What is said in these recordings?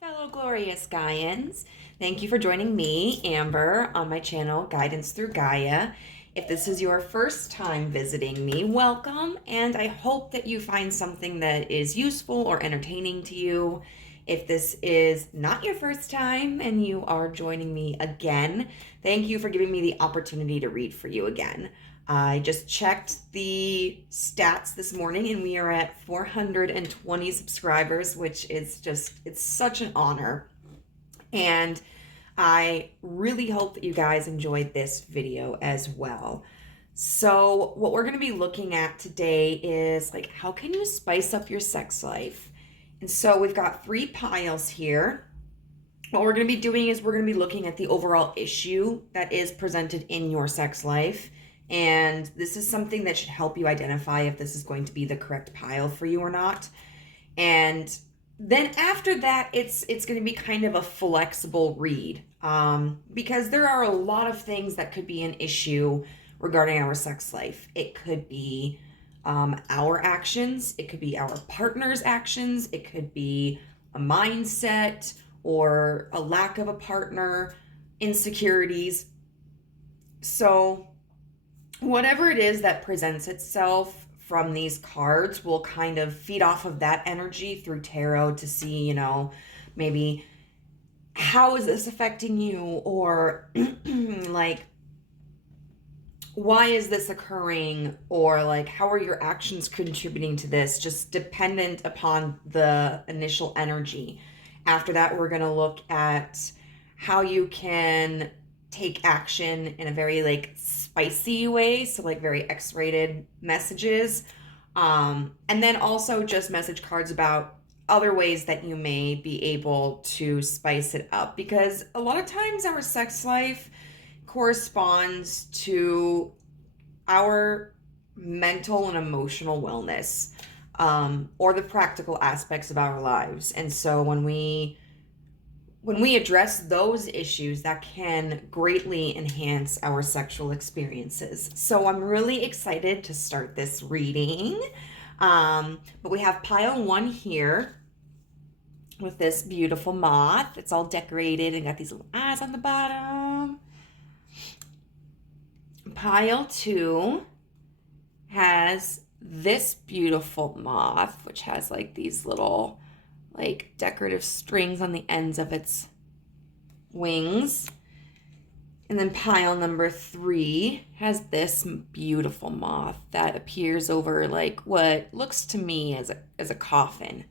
my fellow glorious Gaians. Thank you for joining me, Amber, on my channel, Guidance Through Gaia. If this is your first time visiting me, welcome, and I hope that you find something that is useful or entertaining to you. If this is not your first time and you are joining me again, thank you for giving me the opportunity to read for you again. I just checked the stats this morning and we are at 420 subscribers, which is just, it's such an honor. And I really hope that you guys enjoyed this video as well. So what we're going to be looking at today is like, how can you spice up your sex life? And so we've got 3 piles here. What we're going to be doing is we're going to be looking at the overall issue that is presented in your sex life. And this is something that should help you identify if this is going to be the correct pile for you or not. And then after that, it's going to be kind of a flexible read, because there are a lot of things that could be an issue regarding our sex life. It could be our actions. It could be our partner's actions. It could be a mindset or a lack of a partner, insecurities. So whatever it is that presents itself from these cards will kind of feed off of that energy through tarot to see, you know, maybe how is this affecting you, or like, why is this occurring, or like, how are your actions contributing to this, just dependent upon the initial energy. After that, we're going to look at how you can take action in a very like spicy way, so like very X-rated messages, and then also just message cards about other ways that you may be able to spice it up, because a lot of times our sex life corresponds to our mental and emotional wellness, or the practical aspects of our lives. And so when we address those issues, that can greatly enhance our sexual experiences. So I'm really excited to start this reading. But we have pile 1 here with this beautiful moth. It's all decorated and got these little eyes on the bottom. Pile 2 has this beautiful moth, which has like these little like decorative strings on the ends of its wings. And then pile number 3 has this beautiful moth that appears over like what looks to me as a coffin.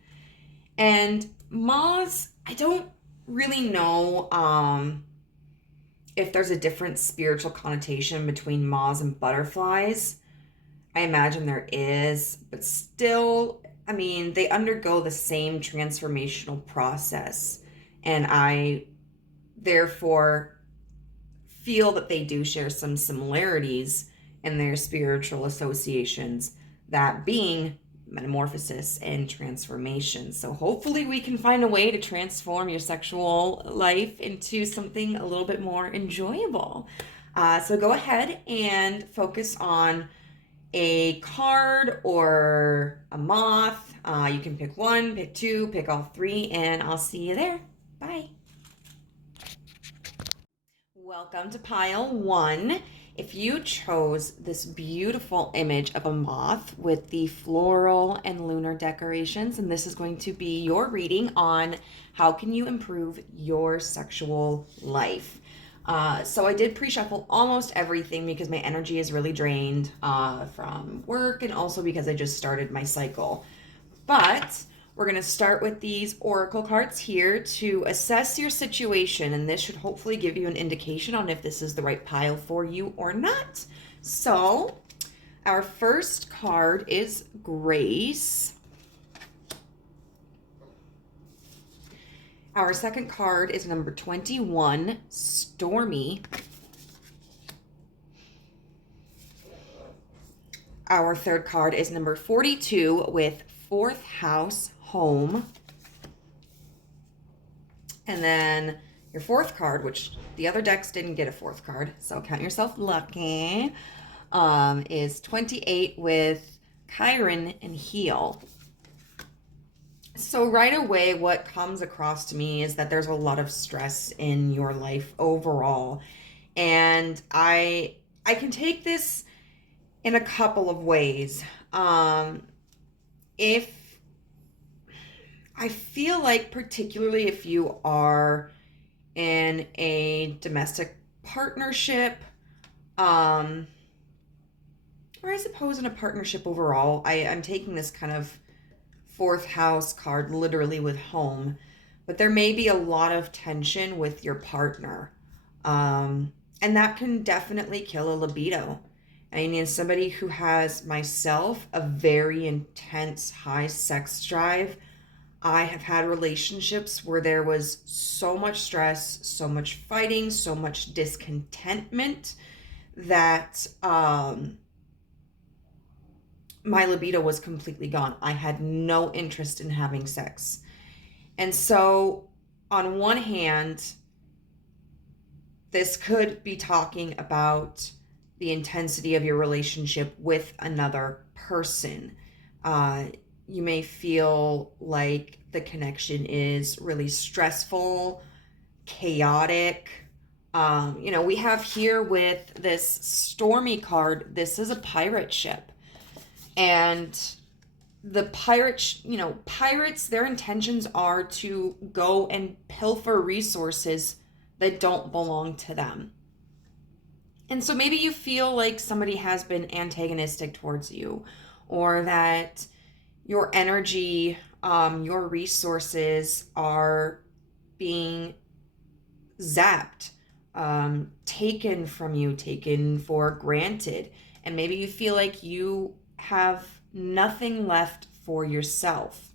And moths, I don't really know if there's a different spiritual connotation between moths and butterflies. I imagine there is, but still, I mean, they undergo the same transformational process, and I therefore feel that they do share some similarities in their spiritual associations, that being metamorphosis and transformation. So hopefully we can find a way to transform your sexual life into something a little bit more enjoyable. So go ahead and focus on a card or a moth. You can pick 1, pick 2, pick all 3, and I'll see you there. Bye. Welcome to pile 1. If you chose this beautiful image of a moth with the floral and lunar decorations, and this is going to be your reading on how can you improve your sexual life. So I did pre-shuffle almost everything because my energy is really drained from work, and also because I just started my cycle. But we're going to start with these oracle cards here to assess your situation, and this should hopefully give you an indication on if this is the right pile for you or not. So our first card is Grace. Our second card is number 21, Stormy. Our third card is number 42 with 4th house, Home. And then your 4th card, which the other decks didn't get a 4th card, so count yourself lucky, is 28 with Chiron and Heal. So right away, what comes across to me is that there's a lot of stress in your life overall. And I can take this in a couple of ways. If I feel like, particularly if you are in a domestic partnership, um, or I suppose in a partnership overall, I'm taking this kind of fourth house card literally with home, but there may be a lot of tension with your partner. And that can definitely kill a libido. I mean, as somebody who has myself a very intense high sex drive, I have had relationships where there was so much stress, so much fighting, so much discontentment that my libido was completely gone. I had no interest in having sex. And so, on one hand, this could be talking about the intensity of your relationship with another person. You may feel like the connection is really stressful, chaotic. We have here with this stormy card, this is a pirate ship. And the pirates, their intentions are to go and pilfer resources that don't belong to them. And so maybe you feel like somebody has been antagonistic towards you, or that your energy, your resources are being zapped, taken from you, taken for granted. And maybe you feel like you have nothing left for yourself.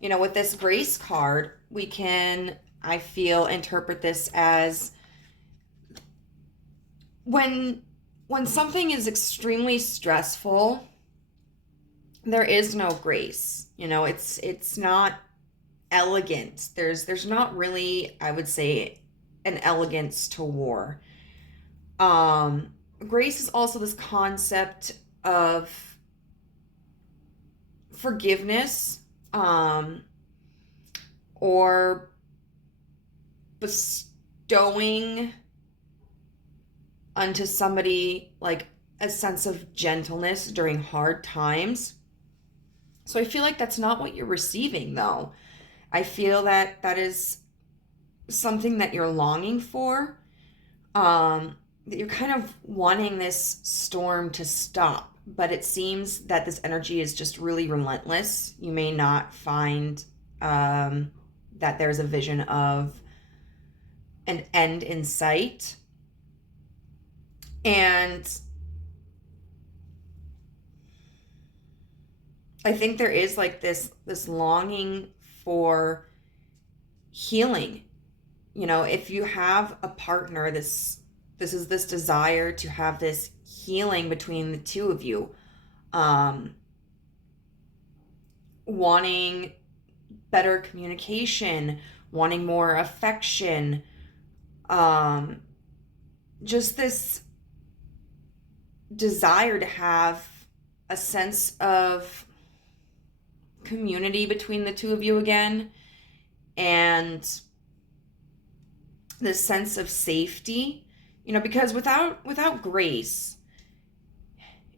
With this grace card, we can, I feel, interpret this as when something is extremely stressful, there is no grace. It's not elegant. There's not really, I would say, an elegance to war. Grace is also this concept of forgiveness, or bestowing unto somebody like a sense of gentleness during hard times. So I feel like that's not what you're receiving, though. I feel that that is something that you're longing for, that you're kind of wanting this storm to stop, but it seems that this energy is just really relentless. You may not find that there's a vision of an end in sight. And I think there is like this longing for healing. If you have a partner, this is this desire to have this healing between the two of you, wanting better communication, wanting more affection, just this desire to have a sense of community between the two of you again, and this sense of safety, because without grace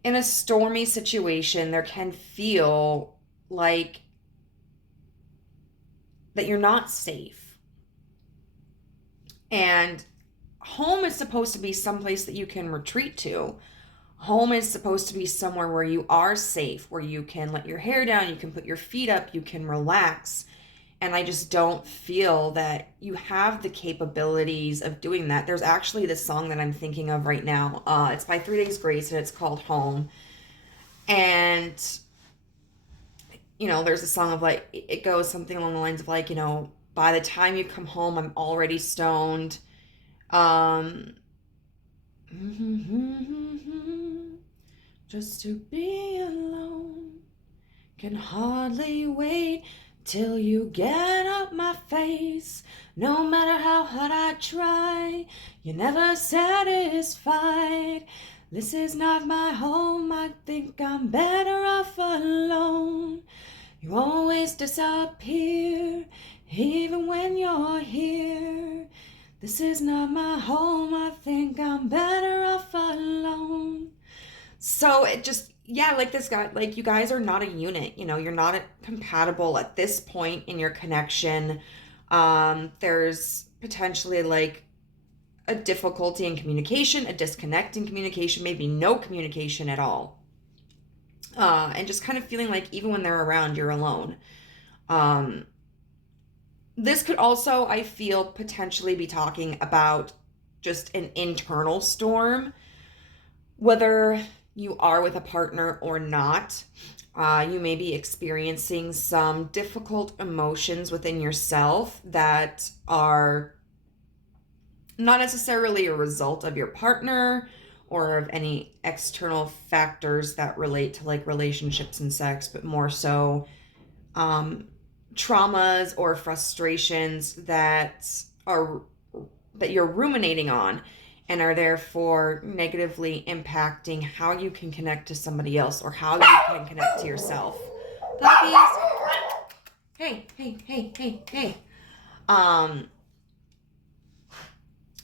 in a stormy situation, there can feel like that you're not safe. And home is supposed to be someplace that you can retreat to. Home is supposed to be somewhere where you are safe, where you can let your hair down, you can put your feet up, you can relax. And I just don't feel that you have the capabilities of doing that. There's actually this song that I'm thinking of right now. It's by 3 Days Grace, and it's called Home. And, there's a song of like, it goes something along the lines of like, by the time you come home, I'm already stoned. Just to be alone, can hardly wait till you get up my face. No matter how hard I try, you're never satisfied. This is not my home, I think I'm better off alone. You always disappear, even when you're here. This is not my home, I think I'm better off alone. So it just, yeah, like this guy, like you guys are not a unit, you know, you're not compatible at this point in your connection. There's potentially like a difficulty in communication, a disconnect in communication, maybe no communication at all. And just kind of feeling like even when they're around, you're alone. This could also, I feel, potentially be talking about just an internal storm, whether you are with a partner or not. You may be experiencing some difficult emotions within yourself that are not necessarily a result of your partner or of any external factors that relate to like relationships and sex, but more so traumas or frustrations that you're ruminating on and are therefore negatively impacting how you can connect to somebody else or how you can connect to yourself. Puppies. Hey.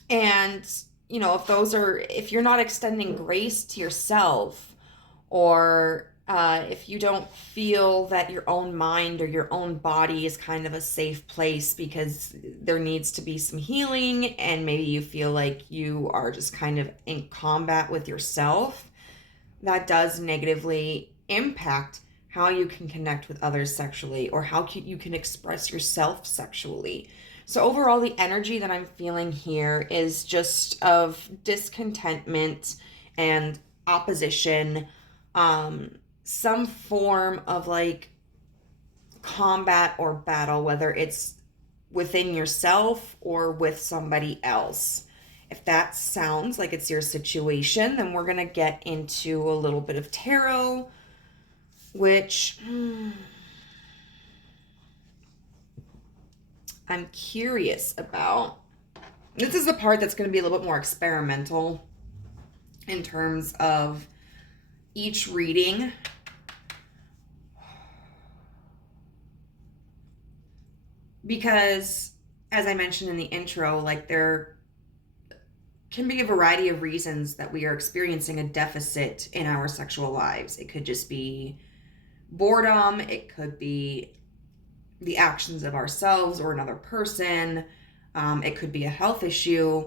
And you know, if you're not extending grace to yourself, or if you don't feel that your own mind or your own body is kind of a safe place because there needs to be some healing, and maybe you feel like you are just kind of in combat with yourself, that does negatively impact how you can connect with others sexually or how you can express yourself sexually. So overall, the energy that I'm feeling here is just of discontentment and opposition, some form of like combat or battle, whether it's within yourself or with somebody else. If that sounds like it's your situation, then we're going to get into a little bit of tarot, which I'm curious about. This is the part that's going to be a little bit more experimental in terms of each reading. Because, as I mentioned in the intro, like there can be a variety of reasons that we are experiencing a deficit in our sexual lives. It could just be boredom. It could be the actions of ourselves or another person. It could be a health issue.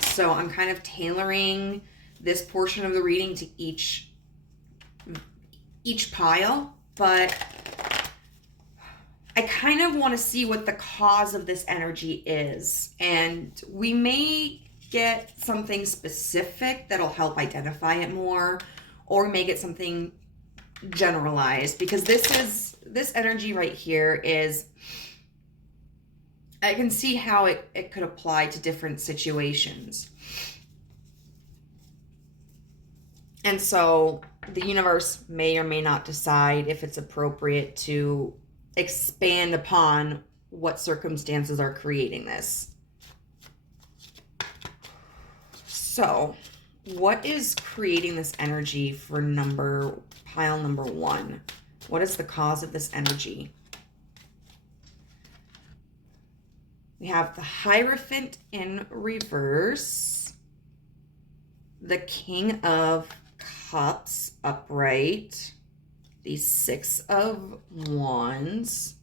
So I'm kind of tailoring this portion of the reading to each pile, but I kind of want to see what the cause of this energy is. And we may get something specific that'll help identify it more, or we may get something generalized, because this energy right here is, I can see how it could apply to different situations. And so the universe may or may not decide if it's appropriate to expand upon what circumstances are creating this. So, what is creating this energy for pile number 1? What is the cause of this energy? We have the Hierophant in reverse, the King of Cups upright, the Six of Wands.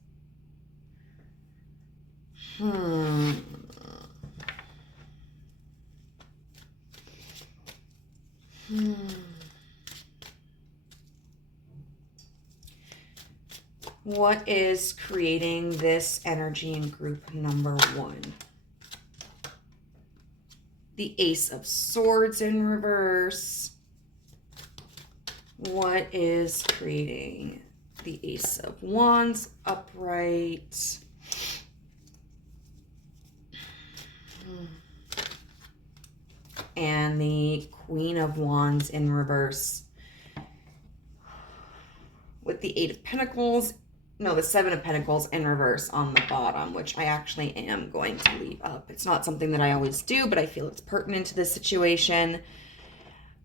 What is creating this energy in group number 1? The Ace of Swords in reverse. What is creating the Ace of Wands upright? And the Queen of Wands in reverse. With the Eight of Pentacles no, the Seven of Pentacles in reverse on the bottom, which I actually am going to leave up. It's not something that I always do, but I feel it's pertinent to this situation.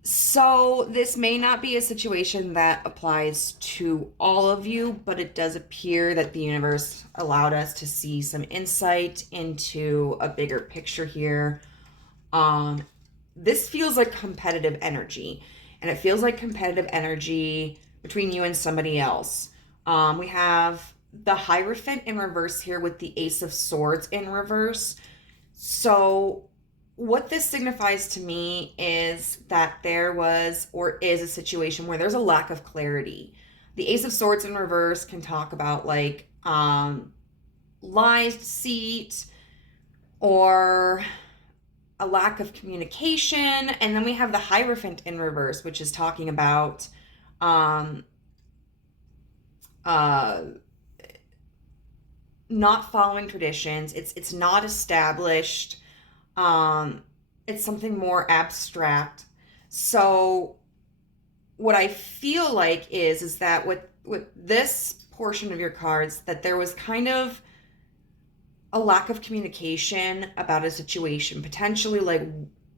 So this may not be a situation that applies to all of you, but it does appear that the universe allowed us to see some insight into a bigger picture here. This feels like competitive energy, and it feels like competitive energy between you and somebody else. We have the Hierophant in reverse here with the Ace of Swords in reverse. So what this signifies to me is that there was or is a situation where there's a lack of clarity. The Ace of Swords in reverse can talk about like lies, deceit, or a lack of communication. And then we have the Hierophant in reverse, which is talking about not following traditions. It's not established. It's something more abstract. So what I feel like is that with this portion of your cards, that there was kind of a lack of communication about a situation, potentially like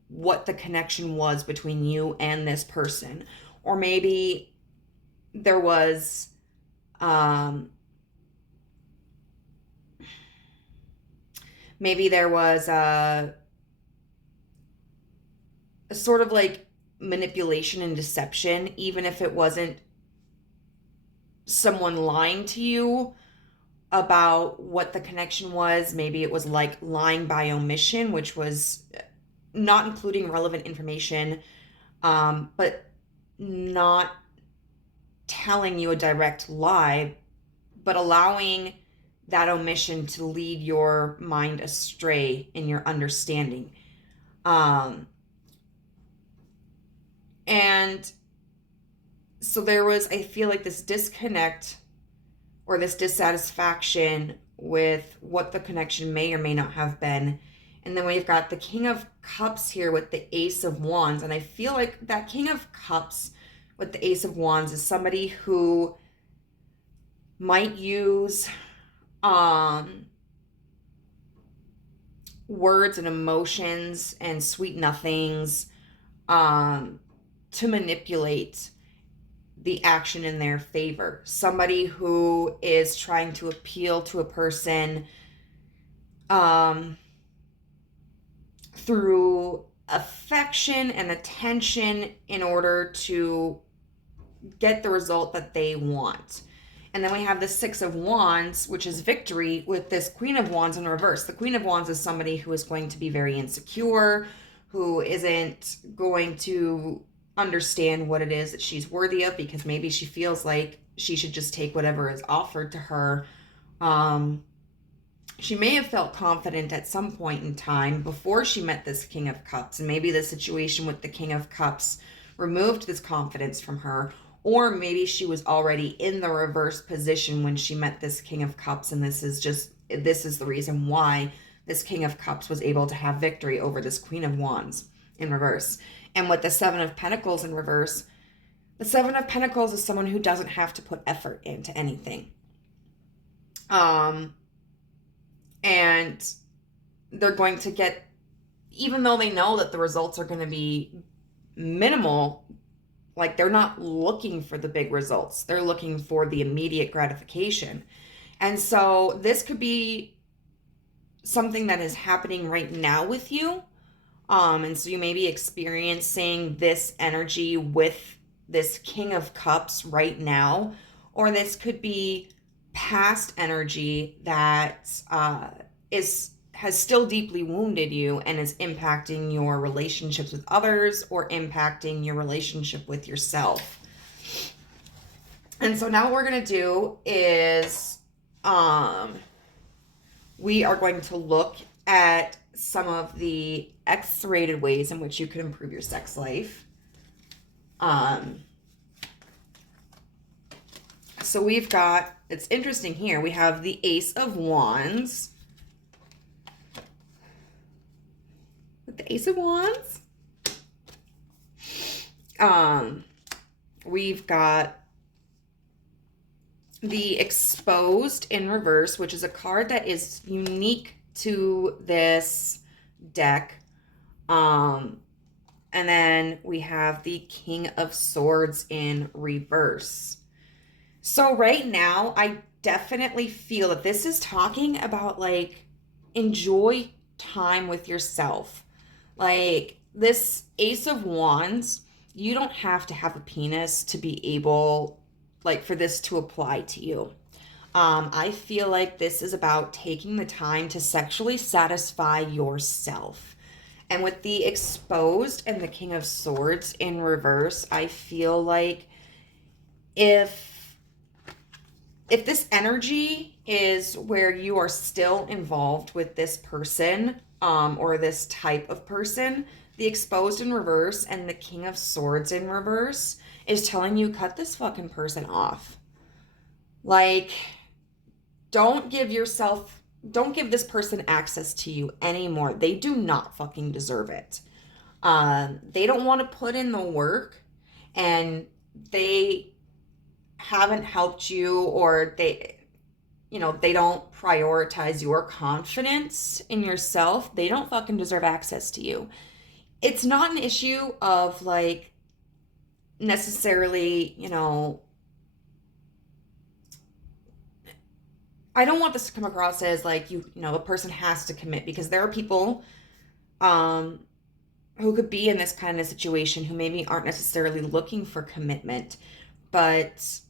what the connection was between you and this person. Or maybe there was a sort of like manipulation and deception, even if it wasn't someone lying to you about what the connection was. Maybe it was like lying by omission, which was not including relevant information, but not telling you a direct lie, but allowing that omission to lead your mind astray in your understanding. And so there was, I feel like, this disconnect or this dissatisfaction with what the connection may or may not have been. And then we've got the King of Cups here with the Ace of Wands. And I feel like that King of Cups with the Ace of Wands is somebody who might use words and emotions and sweet nothings to manipulate the action in their favor. Somebody who is trying to appeal to a person through affection and attention in order to get the result that they want. And then we have the Six of Wands, which is victory, with this Queen of Wands in reverse. The Queen of Wands is somebody who is going to be very insecure, who isn't going to understand what it is that she's worthy of, because maybe she feels like she should just take whatever is offered to her. She may have felt confident at some point in time before she met this King of Cups, and maybe the situation with the King of Cups removed this confidence from her, or maybe she was already in the reverse position when she met this King of Cups, and this is the reason why this King of Cups was able to have victory over this Queen of Wands in reverse. And with the Seven of Pentacles in reverse, the Seven of Pentacles is someone who doesn't have to put effort into anything. And they're going to get, even though they know that the results are going to be minimal, like they're not looking for the big results. They're looking for the immediate gratification. And so this could be something that is happening right now with you. And so you may be experiencing this energy with this King of Cups right now, or this could be past energy that has still deeply wounded you and is impacting your relationships with others or impacting your relationship with yourself. And so now what we're going to do is we are going to look at some of the X-rated ways in which you can improve your sex life. So we've got, it's interesting here, we have the Ace of Wands. With the Ace of Wands, we've got the Exposed in reverse, which is a card that is unique to this deck. And then we have the King of Swords in reverse. So right now, I definitely feel that this is talking about like enjoy time with yourself. Like this Ace of Wands, you don't have to have a penis to be able, like, for this to apply to you. I feel like this is about taking the time to sexually satisfy yourself. And with the Exposed and the King of Swords in reverse, I feel like if this energy is where you are still involved with this person, or this type of person, the Exposed in reverse and the King of Swords in reverse is telling you, cut this fucking person off. Like, don't give this person access to you anymore. They do not fucking deserve it. They don't want to put in the work, and they haven't helped you, or they don't prioritize your confidence in yourself. They don't fucking deserve access to you. It's not an issue of like necessarily, I don't want this to come across as like a person has to commit, because there are people who could be in this kind of situation who maybe aren't necessarily looking for commitment, but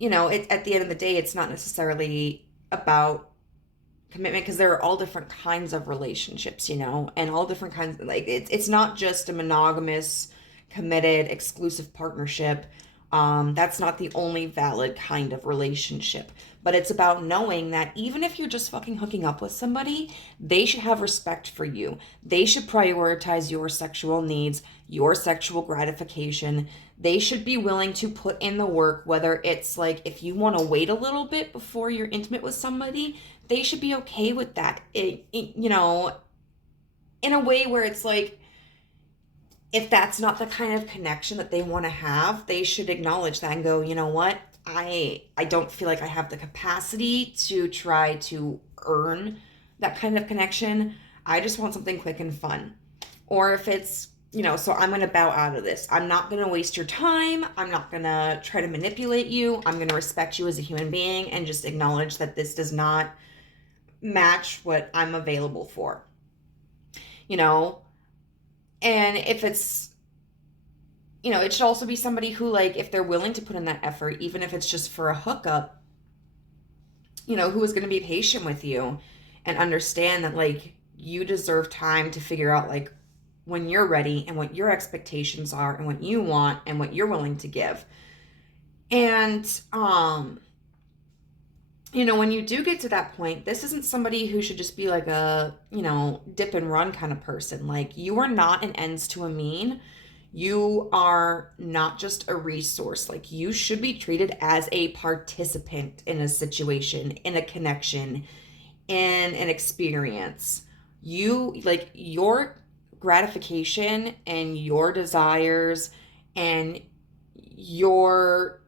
at the end of the day, it's not necessarily about commitment, because there are all different kinds of relationships, and all different kinds, like it's not just a monogamous, committed, exclusive partnership. That's not the only valid kind of relationship, but it's about knowing that even if you're just fucking hooking up with somebody, they should have respect for you. They should prioritize your sexual needs, your sexual gratification. They should be willing to put in the work, whether it's like if you want to wait a little bit before you're intimate with somebody, they should be okay with that. In a way where it's like, if that's not the kind of connection that they want to have, they should acknowledge that and go, you know what? I don't feel like I have the capacity to try to earn that kind of connection. I just want something quick and fun. Or if it's, so I'm going to bow out of this. I'm not going to waste your time. I'm not going to try to manipulate you. I'm going to respect you as a human being and just acknowledge that this does not match what I'm available for. And if it's, it should also be somebody who, like, if they're willing to put in that effort, even if it's just for a hookup, who is going to be patient with you and understand that, like, you deserve time to figure out, like, when you're ready and what your expectations are and what you want and what you're willing to give. And, when you do get to that point, this isn't somebody who should just be like a, dip and run kind of person. Like, you are not an ends to a mean. You are not just a resource. Like, you should be treated as a participant in a situation, in a connection, in an experience. Like, your gratification and your desires and your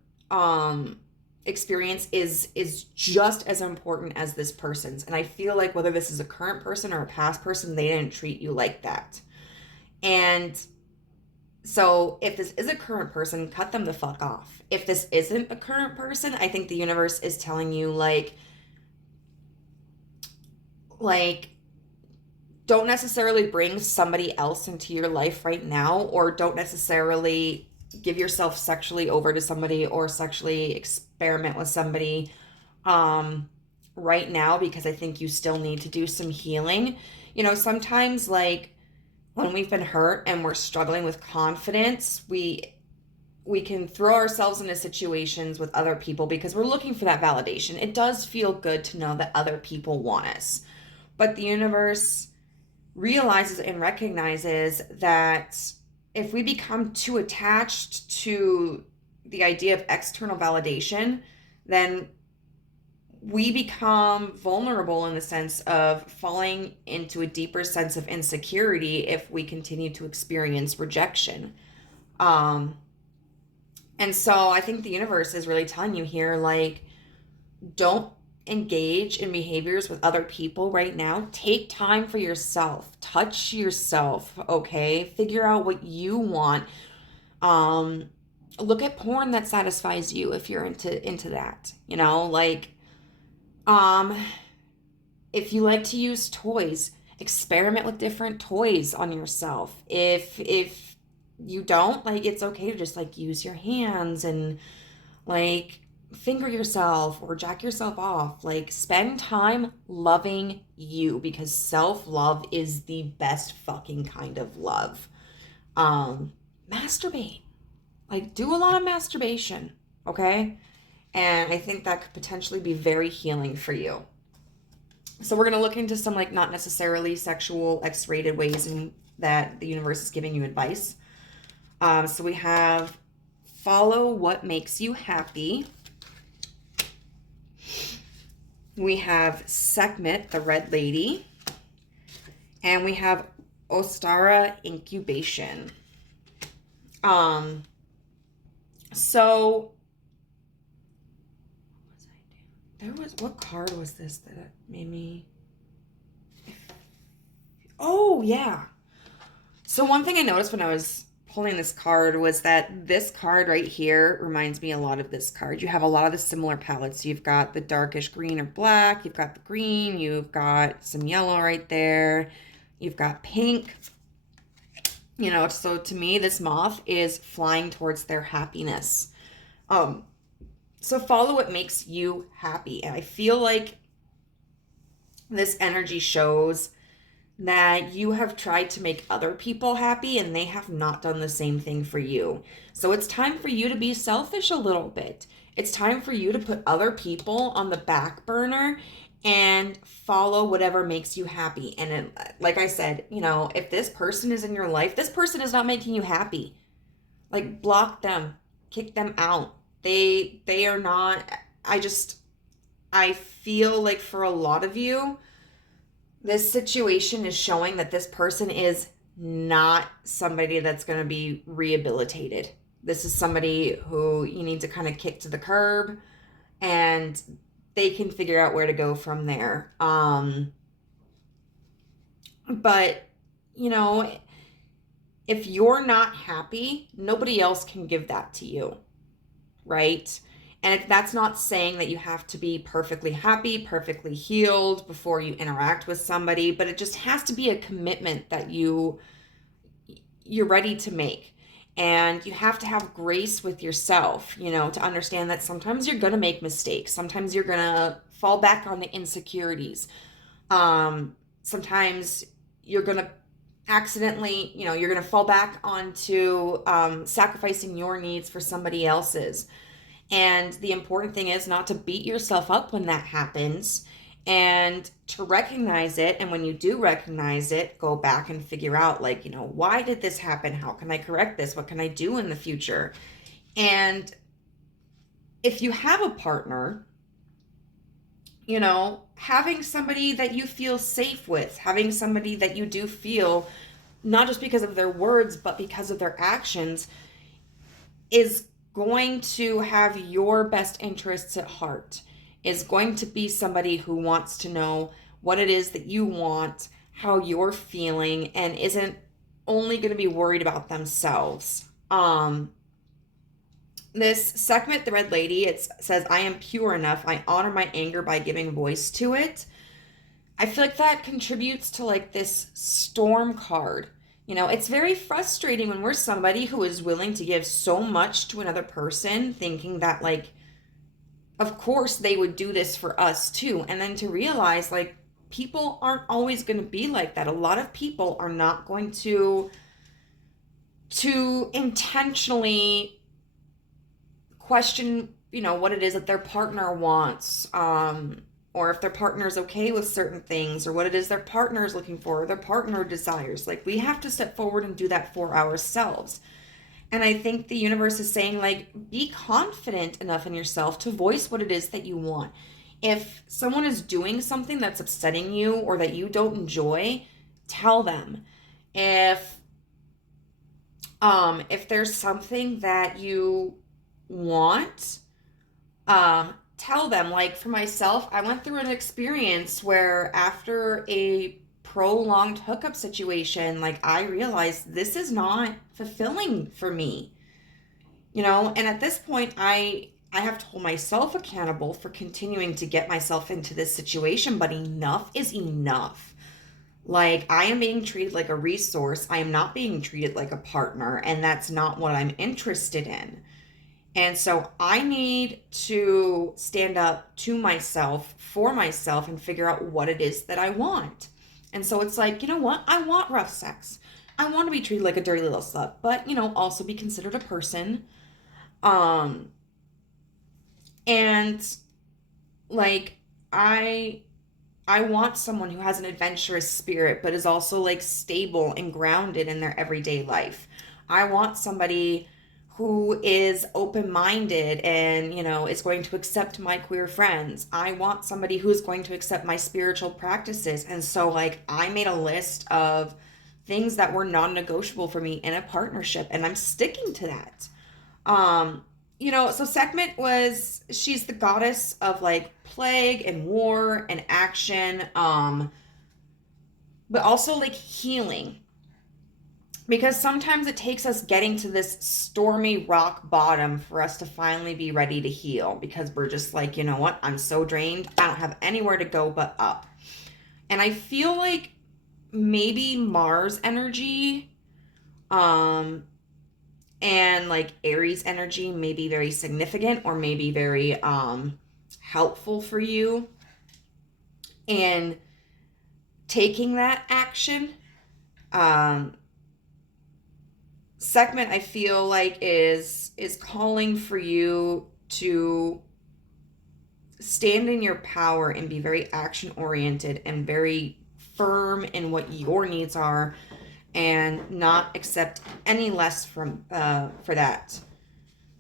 experience is just as important as this person's. And I feel like whether this is a current person or a past person, they didn't treat you like that. And so if this is a current person, cut them the fuck off. If this isn't a current person, I think the universe is telling you like don't necessarily bring somebody else into your life right now, or don't necessarily give yourself sexually over to somebody or sexually experiment with somebody right now, because I think you still need to do some healing. Sometimes, like, when we've been hurt and we're struggling with confidence, we can throw ourselves into situations with other people because we're looking for that validation. It does feel good to know that other people want us. But the universe realizes and recognizes that if we become too attached to the idea of external validation, then we become vulnerable in the sense of falling into a deeper sense of insecurity if we continue to experience rejection. And so I think the universe is really telling you here, like, don't engage in behaviors with other people right now. Take time for yourself. Touch yourself, okay? Figure out what you want. Um, Look at porn that satisfies you if you're into that. You know, like, um, if you like to use toys, experiment with different toys on yourself. If you don't, like, it's okay to just like use your hands and like finger yourself or jack yourself off. Like, spend time loving you, because self-love is the best fucking kind of love. Masturbate. Like, do a lot of masturbation, okay? And I think that could potentially be very healing for you. So we're going to look into some, like, not necessarily sexual X-rated ways in that the universe is giving you advice. So we have follow what makes you happy. We have Sekhmet, the Red Lady. And we have Ostara Incubation. So what card was this that made me? Oh, yeah. So one thing I noticed when I was pulling this card was that this card right here reminds me a lot of this card. You have a lot of the similar palettes. You've got the darkish green or black. You've got the green. You've got some yellow right there. You've got pink. You know, so to me, this moth is flying towards their happiness. So follow what makes you happy. And I feel like this energy shows that you have tried to make other people happy and they have not done the same thing for you. So it's time for you to be selfish a little bit. It's time for you to put other people on the back burner and follow whatever makes you happy. And it, like I said, you know, if this person is in your life, this person is not making you happy. Like, block them, kick them out. They are not. I feel like for a lot of you, this situation is showing that this person is not somebody that's going to be rehabilitated. This is somebody who you need to kind of kick to the curb, and they can figure out where to go from there. But, you know, if you're not happy, nobody else can give that to you, right? And that's not saying that you have to be perfectly happy, perfectly healed before you interact with somebody, but it just has to be a commitment that you're ready to make. And you have to have grace with yourself, you know, to understand that sometimes you're going to make mistakes. Sometimes you're going to fall back on the insecurities. Sometimes you're going to accidentally, you know, you're going to fall back onto sacrificing your needs for somebody else's. And the important thing is not to beat yourself up when that happens, and to recognize it. And when you do recognize it, go back and figure out, like, you know, why did this happen? How can I correct this? What can I do in the future? And if you have a partner, you know, having somebody that you feel safe with, having somebody that you do feel, not just because of their words, but because of their actions, is going to have your best interests at heart, is going to be somebody who wants to know what it is that you want, how you're feeling, and isn't only going to be worried about themselves. This Sekhmet, the Red Lady, it says, I am pure enough. I honor my anger by giving voice to it. I feel like that contributes to, like, this storm card. You know, it's very frustrating when we're somebody who is willing to give so much to another person, thinking that, like, of course they would do this for us too. And then to realize, like, people aren't always going to be like that. A lot of people are not going to intentionally question, you know, what it is that their partner wants, or if their partner is okay with certain things, or what it is their partner is looking for, or their partner desires. Like, we have to step forward and do that for ourselves. And I think the universe is saying, like, be confident enough in yourself to voice what it is that you want. If someone is doing something that's upsetting you or that you don't enjoy, tell them. If there's something that you want, tell them. Like for myself, I went through an experience where after a prolonged hookup situation, like I realized this is not fulfilling for me, and at this point I have to hold myself accountable for continuing to get myself into this situation, but enough is enough. Like, I am being treated like a resource. I am not being treated like a partner, and that's not what I'm interested in. And so I need to stand up to myself, for myself, and figure out what it is that I want. And so it's like, you know what? I want rough sex. I want to be treated like a dirty little slut, but, also be considered a person. Um, and like, I want someone who has an adventurous spirit, but is also like stable and grounded in their everyday life. I want somebody who is open-minded and, is going to accept my queer friends. I want somebody who is going to accept my spiritual practices. And so, like, I made a list of things that were non-negotiable for me in a partnership, and I'm sticking to that. So Sekhmet she's the goddess of like plague and war and action, but also like healing. Because sometimes it takes us getting to this stormy rock bottom for us to finally be ready to heal. Because we're just like, you know what? I'm so drained. I don't have anywhere to go but up. And I feel like maybe Mars energy, and like Aries energy may be very significant or maybe very helpful for you in taking that action. Sekhmet, I feel like is calling for you to stand in your power and be very action oriented and very firm in what your needs are, and not accept any less from for that.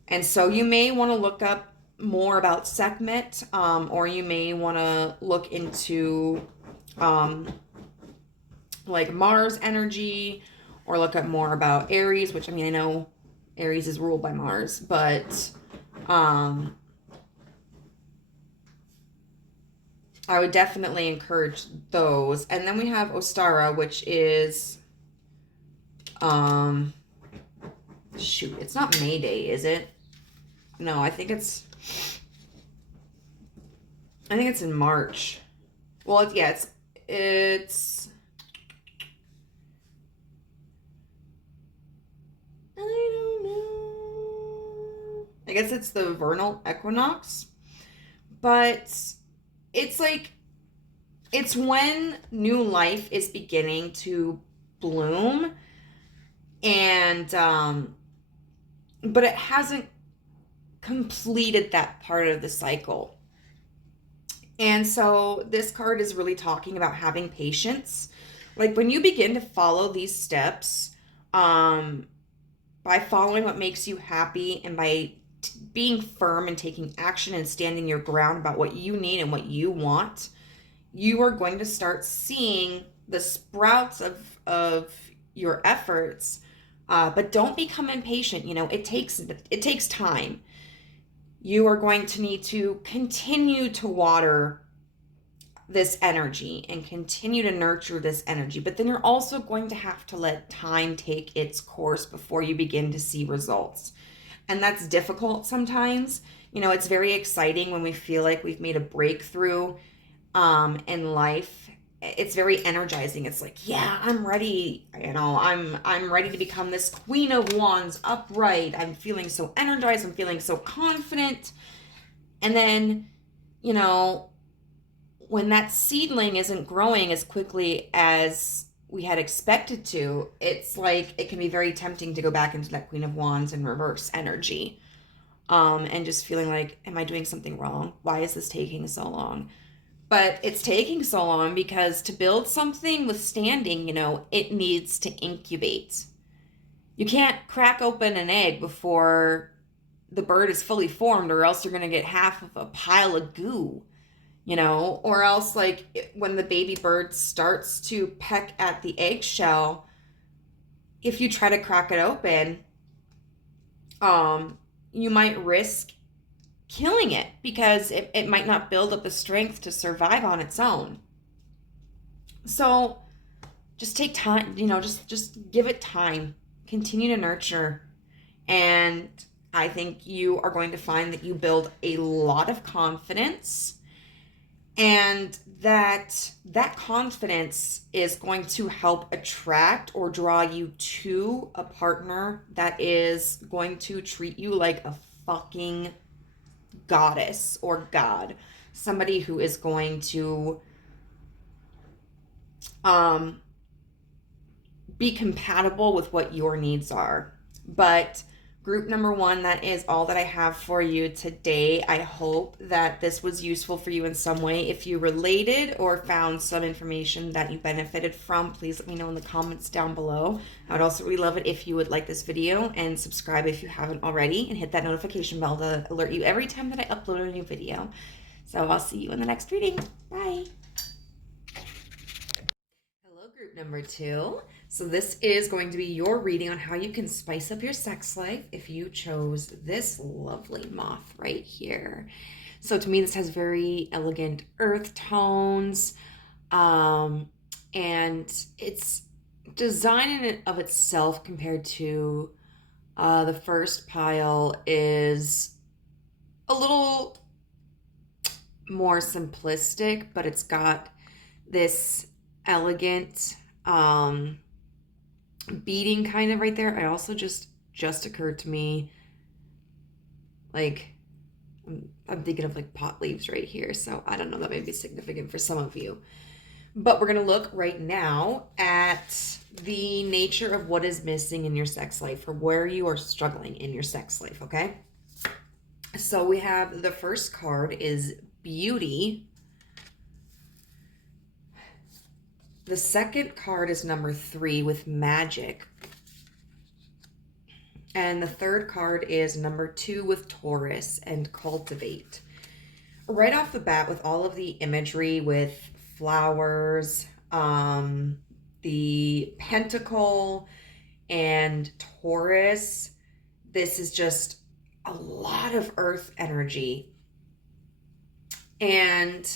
And so you may want to look up more about Sekhmet, or you may want to look into like Mars energy, or look up more about Aries, which, I mean, I know Aries is ruled by Mars, but I would definitely encourage those. And then we have Ostara, which is shoot, it's not May Day, is it? No, I think it's in March. Well, it's I don't know. I guess it's the vernal equinox. But it's like, it's when new life is beginning to bloom, and but it hasn't completed that part of the cycle. And so this card is really talking about having patience. Like, when you begin to follow these steps, by following what makes you happy, and by being firm and taking action and standing your ground about what you need and what you want, you are going to start seeing the sprouts of your efforts. But don't become impatient. It takes time. You are going to need to continue to water this energy and continue to nurture this energy. But then you're also going to have to let time take its course before you begin to see results. And that's difficult sometimes. It's very exciting when we feel like we've made a breakthrough in life. It's very energizing. It's like, yeah, I'm ready. I'm ready to become this Queen of Wands, upright. I'm feeling so energized. I'm feeling so confident. And then, when that seedling isn't growing as quickly as we had expected to, it's like it can be very tempting to go back into that Queen of Wands and reverse energy, and just feeling like, am I doing something wrong? Why is this taking so long? But it's taking so long because to build something withstanding, it needs to incubate. You can't crack open an egg before the bird is fully formed, or else you're going to get half of a pile of goo. Or else, like, when the baby bird starts to peck at the eggshell, if you try to crack it open, you might risk killing it because it might not build up the strength to survive on its own. So just take time, just give it time. Continue to nurture. And I think you are going to find that you build a lot of confidence, and that confidence is going to help attract or draw you to a partner that is going to treat you like a fucking goddess or god. Somebody who is going to be compatible with what your needs are. But group number one, that is all that I have for you today. I hope that this was useful for you in some way. If you related or found some information that you benefited from, please let me know in the comments down below. I would also really love it if you would like this video and subscribe if you haven't already, and hit that notification bell to alert you every time that I upload a new video. So I'll see you in the next reading. Bye. Hello, group number two. So this is going to be your reading on how you can spice up your sex life if you chose this lovely moth right here. So to me, this has very elegant earth tones, and it's design in and of itself compared to the first pile is a little more simplistic, but it's got this elegant beading kind of right there. I also just occurred to me, like, I'm thinking of like pot leaves right here. So I don't know, that may be significant for some of you. But we're going to look right now at the nature of what is missing in your sex life, or where you are struggling in your sex life, okay? So we have the first card is Beauty. The second card is number 3 with Magic. And the third card is number 2 with Taurus and Cultivate. Right off the bat, with all of the imagery with flowers, the Pentacle and Taurus, this is just a lot of earth energy. And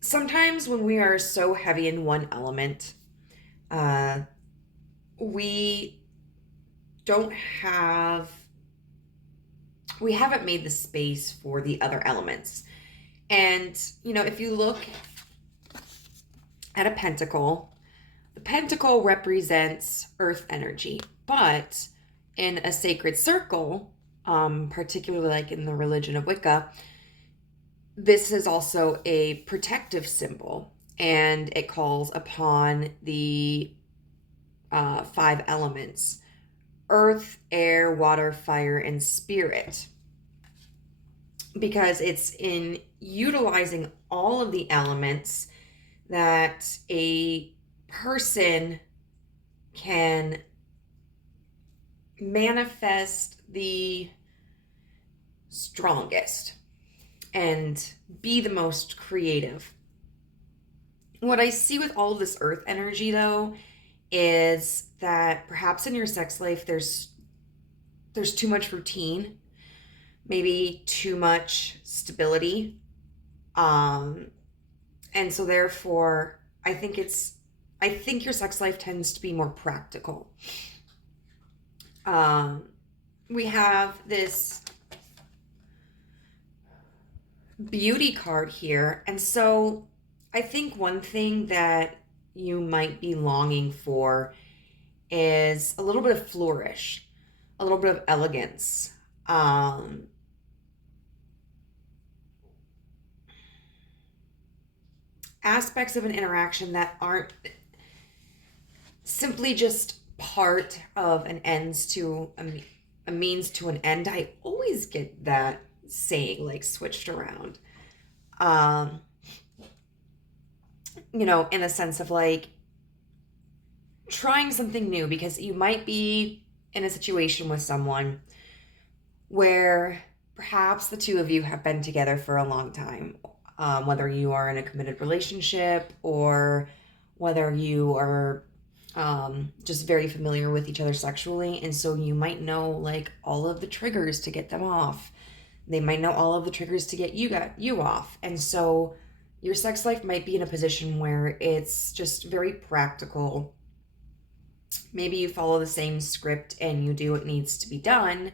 sometimes when we are so heavy in one element, we haven't made the space for the other elements. And, if you look at a pentacle, the pentacle represents earth energy, but in a sacred circle, particularly like in the religion of Wicca, this is also a protective symbol, and it calls upon the 5 elements: earth, air, water, fire, and spirit. Because it's in utilizing all of the elements that a person can manifest the strongest and be the most creative. What I see with all of this earth energy, though, is that perhaps in your sex life there's too much routine, maybe too much stability, and so therefore I think your sex life tends to be more practical. We have this Beauty card here, and so I think one thing that you might be longing for is a little bit of flourish, a little bit of elegance, aspects of an interaction that aren't simply just part of an ends to a means to an end. I always get that saying like switched around, in a sense of like trying something new, because you might be in a situation with someone where perhaps the two of you have been together for a long time, whether you are in a committed relationship or whether you are just very familiar with each other sexually. And so you might know like all of the triggers to get them off. They might know all of the triggers to get you off. And so your sex life might be in a position where it's just very practical. Maybe you follow the same script and you do what needs to be done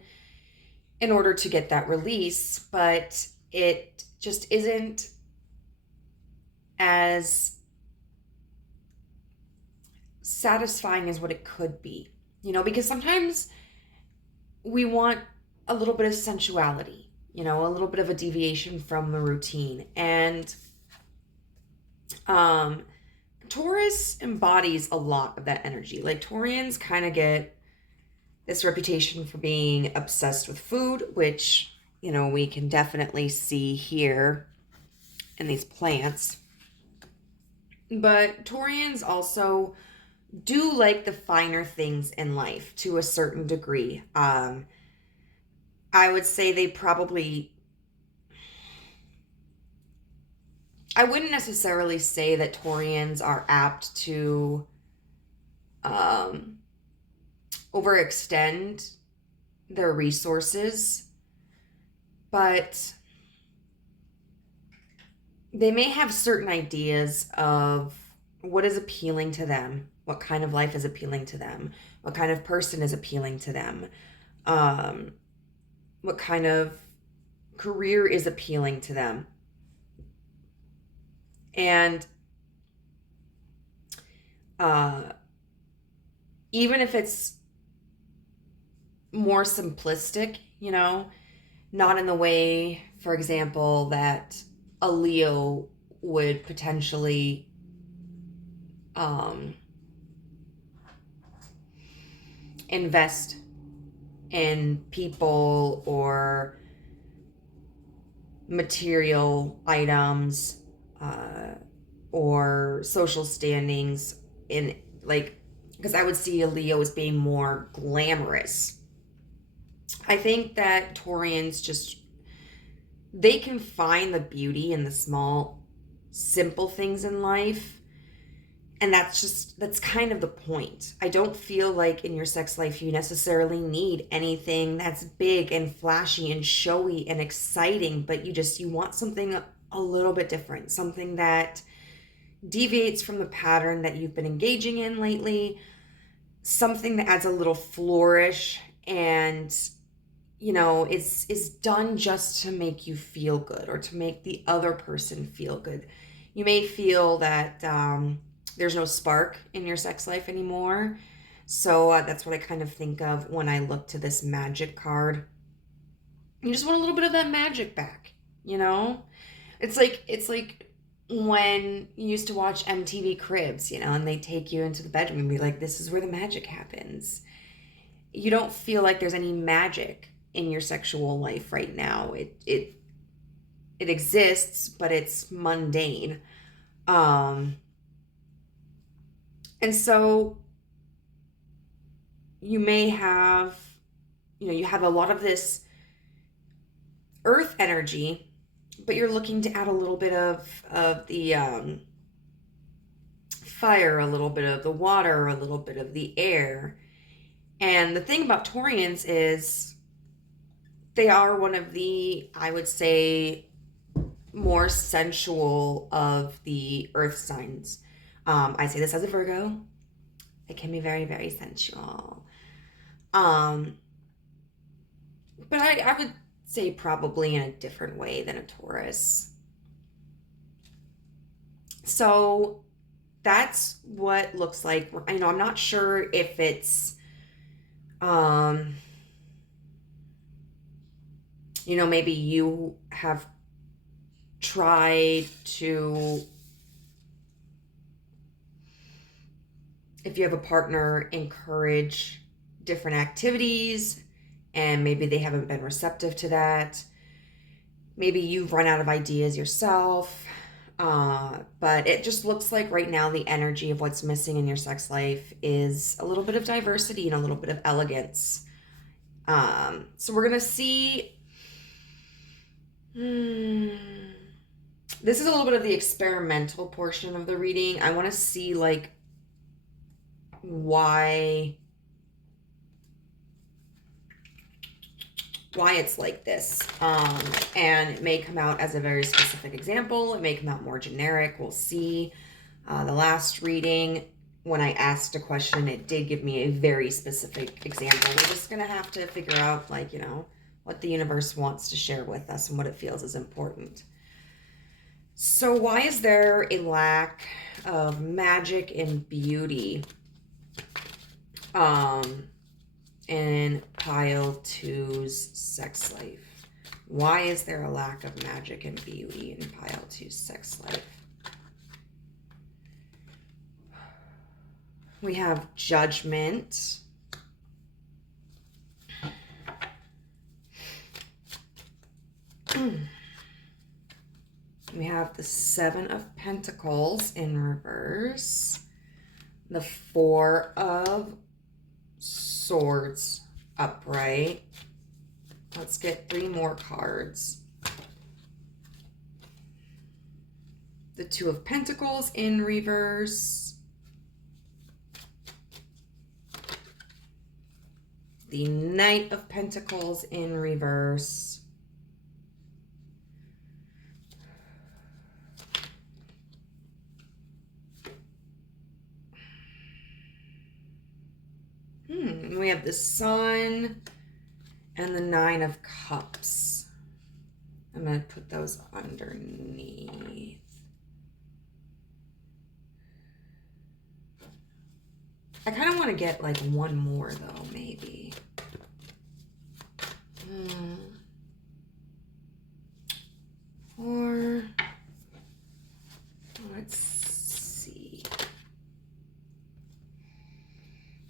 in order to get that release, but it just isn't as satisfying as what it could be, because sometimes we want a little bit of sensuality, a little bit of a deviation from the routine. And Taurus embodies a lot of that energy. Like Taurians kind of get this reputation for being obsessed with food, which, we can definitely see here in these plants. But Taurians also do like the finer things in life to a certain degree. I would say they probably, I wouldn't necessarily say that Taurians are apt to overextend their resources, but they may have certain ideas of what is appealing to them, what kind of life is appealing to them, what kind of person is appealing to them, what kind of career is appealing to them. And even if it's more simplistic, not in the way, for example, that a Leo would potentially invest in people or material items or social standings, in like, because I would see a Leo as being more glamorous. I think that Taurians they can find the beauty in the small, simple things in life. And that's kind of the point. I don't feel like in your sex life you necessarily need anything that's big and flashy and showy and exciting, but you want something a little bit different, something that deviates from the pattern that you've been engaging in lately, something that adds a little flourish and is done just to make you feel good or to make the other person feel good. You may feel that there's no spark in your sex life anymore. So that's what I kind of think of when I look to this magic card. You just want a little bit of that magic back, It's like when you used to watch MTV Cribs, and they take you into the bedroom and be like, this is where the magic happens. You don't feel like there's any magic in your sexual life right now. It exists, but it's mundane. And so you may have, you have a lot of this earth energy, but you're looking to add a little bit of the fire, a little bit of the water, a little bit of the air. And the thing about Taurians is they are one of the, I would say, more sensual of the earth signs. I say this as a Virgo. It can be very, very sensual. But I would say probably in a different way than a Taurus. So that's what looks like. I'm not sure if it's, maybe you have tried to, if you have a partner, encourage different activities and maybe they haven't been receptive to that. Maybe you've run out of ideas yourself. But it just looks like right now the energy of what's missing in your sex life is a little bit of diversity and a little bit of elegance. So we're going to see... This is a little bit of the experimental portion of the reading. I want to see, like, why it's like this. And it may come out as a very specific example. It may come out more generic. We'll see. The last reading, when I asked a question, it did give me a very specific example. We're just going to have to figure out, like, you know, what the universe wants to share with us and what it feels is important. So why is there a lack of magic and beauty in pile two's sex life? Why is there a lack of magic and beauty in pile two's sex life? We have judgment. We have the Seven of Pentacles in reverse. The Four of Swords upright. Let's get 3 more cards. The Two of Pentacles in reverse. The Knight of Pentacles in reverse. We have the Sun and the Nine of Cups. I'm going to put those underneath. I kind of want to get like one more though, maybe. Or let's see.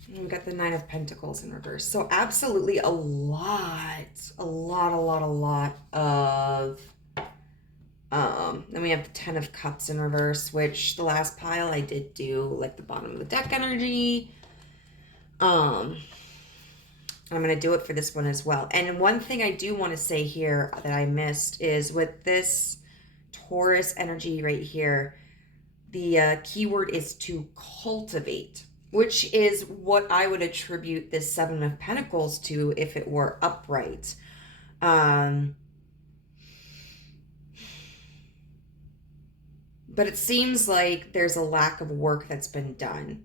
We've got the Nine of Pentacles in reverse. So absolutely a lot of, then we have the Ten of Cups in reverse, which the last pile I did do like the bottom of the deck energy. I'm going to do it for this one as well. And one thing I do want to say here that I missed is with this Taurus energy right here, the keyword is to cultivate, which is what I would attribute this Seven of Pentacles to if it were upright. But it seems like there's a lack of work that's been done.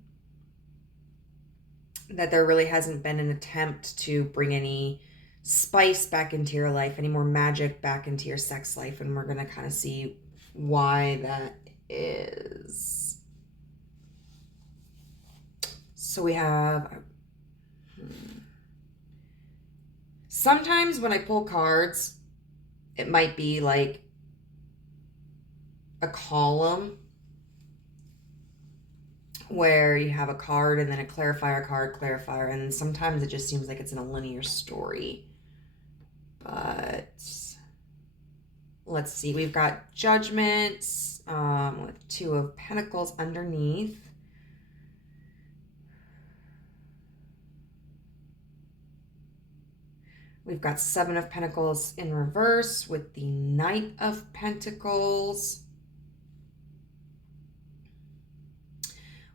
That there really hasn't been an attempt to bring any spice back into your life, any more magic back into your sex life. And we're going to kind of see why that is. So we have, sometimes when I pull cards, it might be like a column where you have a card and then a clarifier card, clarifier, and then sometimes it just seems like it's in a linear story. But let's see, we've got Judgments with Two of Pentacles underneath. We've got Seven of Pentacles in reverse with the Knight of Pentacles.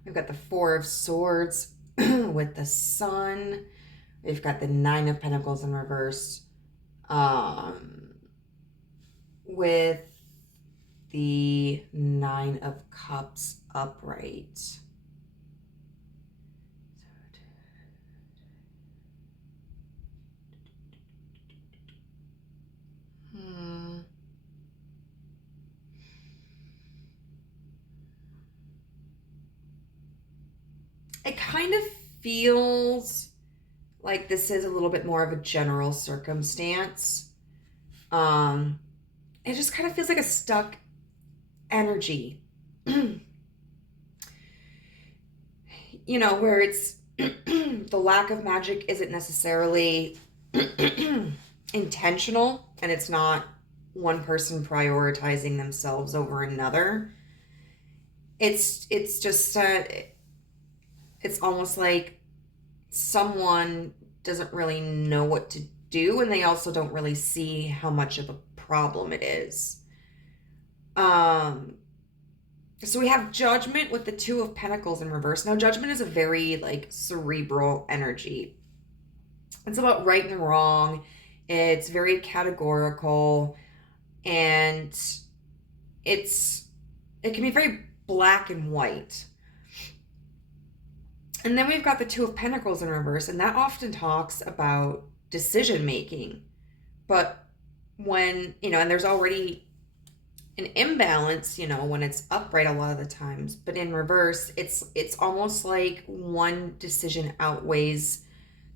We've got the Four of Swords with the Sun. We've got the Nine of Pentacles in reverse with the Nine of Cups upright. It kind of feels like this is a little bit more of a general circumstance. It just kind of feels like a stuck energy. You know, where it's the lack of magic isn't necessarily intentional, and it's not one person prioritizing themselves over another. It's just it's almost like someone doesn't really know what to do, and they also don't really see how much of a problem it is. So we have Judgment with the Two of Pentacles in reverse. Now, Judgment is a very like cerebral energy. It's about right and wrong. It's very categorical, and it can be very black and white. And then we've got the Two of Pentacles in reverse, and that often talks about decision making. But when, and there's already an imbalance, when it's upright a lot of the times, but in reverse, it's almost like one decision outweighs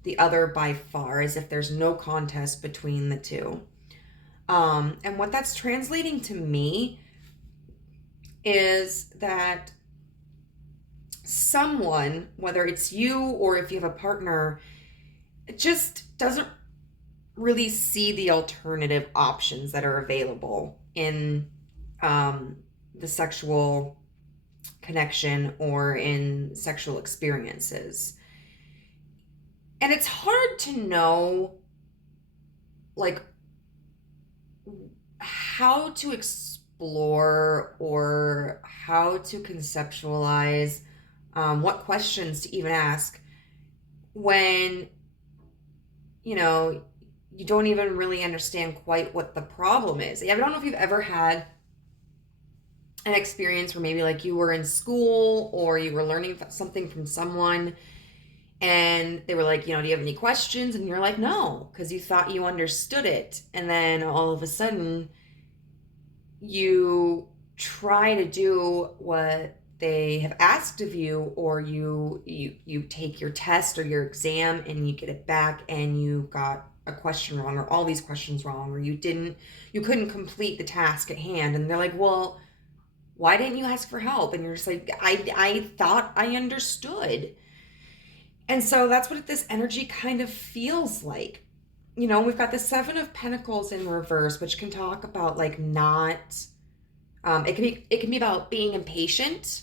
the other by far, as if there's no contest between the two. And what that's translating to me is that someone, whether it's you or if you have a partner, just doesn't really see the alternative options that are available in the sexual connection or in sexual experiences. And it's hard to know, like, how to explore or how to conceptualize what questions to even ask when, you don't even really understand quite what the problem is. I don't know if you've ever had an experience where maybe like you were in school or you were learning something from someone and they were like, do you have any questions? And you're like, no, because you thought you understood it. And then all of a sudden you try to do what they have asked of you, or you take your test or your exam and you get it back and you got a question wrong, or all these questions wrong, or you couldn't complete the task at hand. And they're like, well, why didn't you ask for help? And you're just like, I thought I understood. And so that's what this energy kind of feels like. We've got the Seven of Pentacles in reverse, which can talk about like not, it can be about being impatient,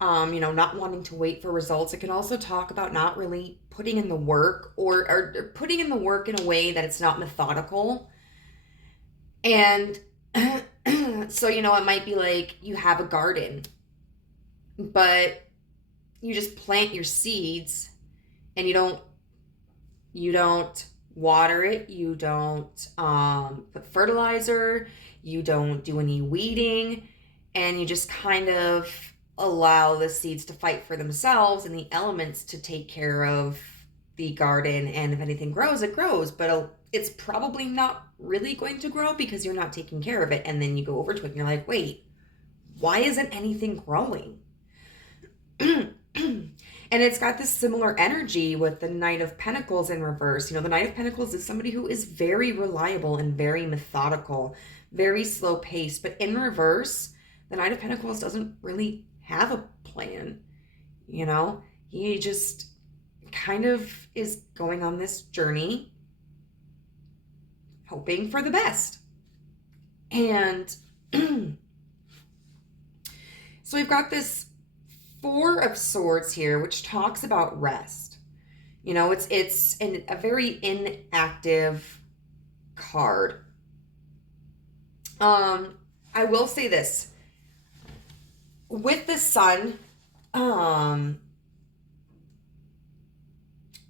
not wanting to wait for results. It can also talk about not really putting in the work or putting in the work in a way that it's not methodical. And so, it might be like you have a garden, but you just plant your seeds and you don't water it, you don't put fertilizer, you don't do any weeding, and you just kind of allow the seeds to fight for themselves and the elements to take care of the garden. And if anything grows, it grows, but it's probably not really going to grow because you're not taking care of it. And then you go over to it and you're like, wait, why isn't anything growing? And it's got this similar energy with the Knight of Pentacles in reverse. The Knight of Pentacles is somebody who is very reliable and very methodical, very slow paced. But in reverse, the Knight of Pentacles doesn't really have a plan. He just kind of is going on this journey, hoping for the best. And so we've got this Four of Swords here, which talks about rest. It's a very inactive card. I will say this. With the Sun,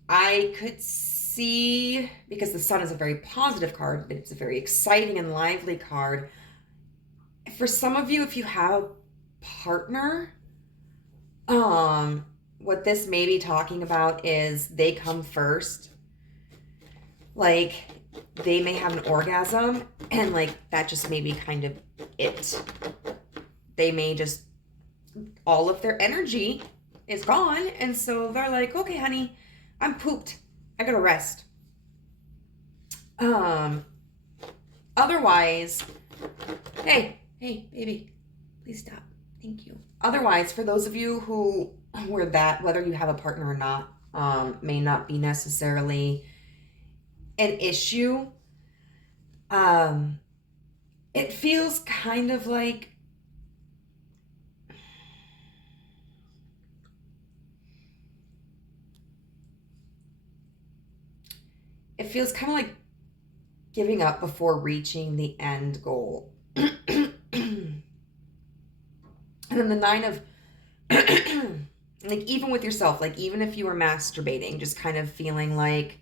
I could see, because the Sun is a very positive card, it's a very exciting and lively card. For some of you, if you have a partner, what this may be talking about is they come first. Like, they may have an orgasm and like that just may be kind of it. They may just, all of their energy is gone, and so they're like, okay, honey, I'm pooped, I gotta rest. Otherwise, hey baby, please stop, thank you. Otherwise, for those of you who were that, whether you have a partner or not, may not be necessarily an issue. It feels kind of like giving up before reaching the end goal. And then the Nine of, like, even with yourself, like, even if you were masturbating, just kind of feeling like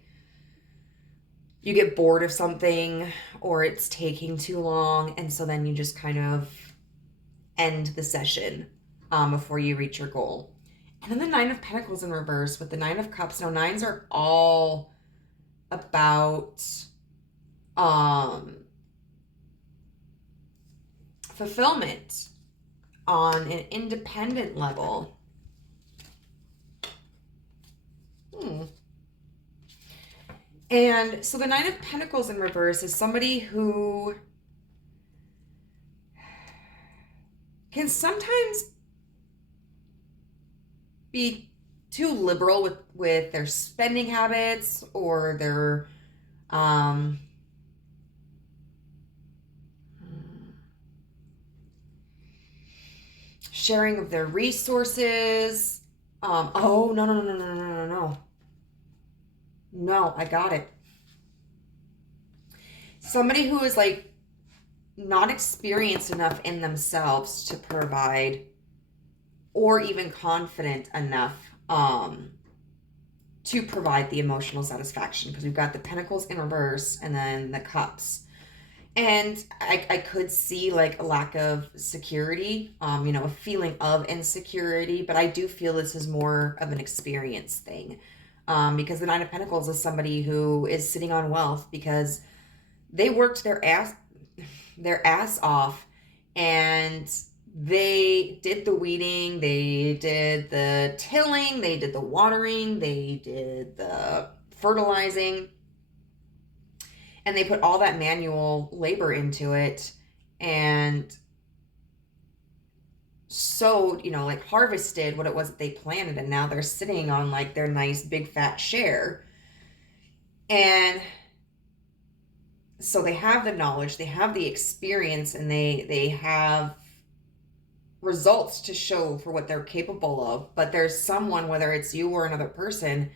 you get bored of something or it's taking too long. And so then you just kind of end the session before you reach your goal. And then the Nine of Pentacles in reverse with the Nine of Cups. Now, nines are all about fulfillment on an independent level. And so the Nine of Pentacles in reverse is somebody who can sometimes be too liberal with their spending habits or their sharing of their resources. Oh, no. No, I got it. Somebody who is like not experienced enough in themselves to provide, or even confident enough to provide the emotional satisfaction, because we've got the Pentacles in reverse and then the Cups. And I could see like a lack of security, a feeling of insecurity, but I do feel this is more of an experience thing. Because the Nine of Pentacles is somebody who is sitting on wealth because they worked their ass off, and they did the weeding, they did the tilling, they did the watering, they did the fertilizing, and they put all that manual labor into it, and sowed, like harvested what it was that they planted, and now they're sitting on like their nice big fat share. And so they have the knowledge, they have the experience, and they have results to show for what they're capable of. But there's someone, whether it's you or another person,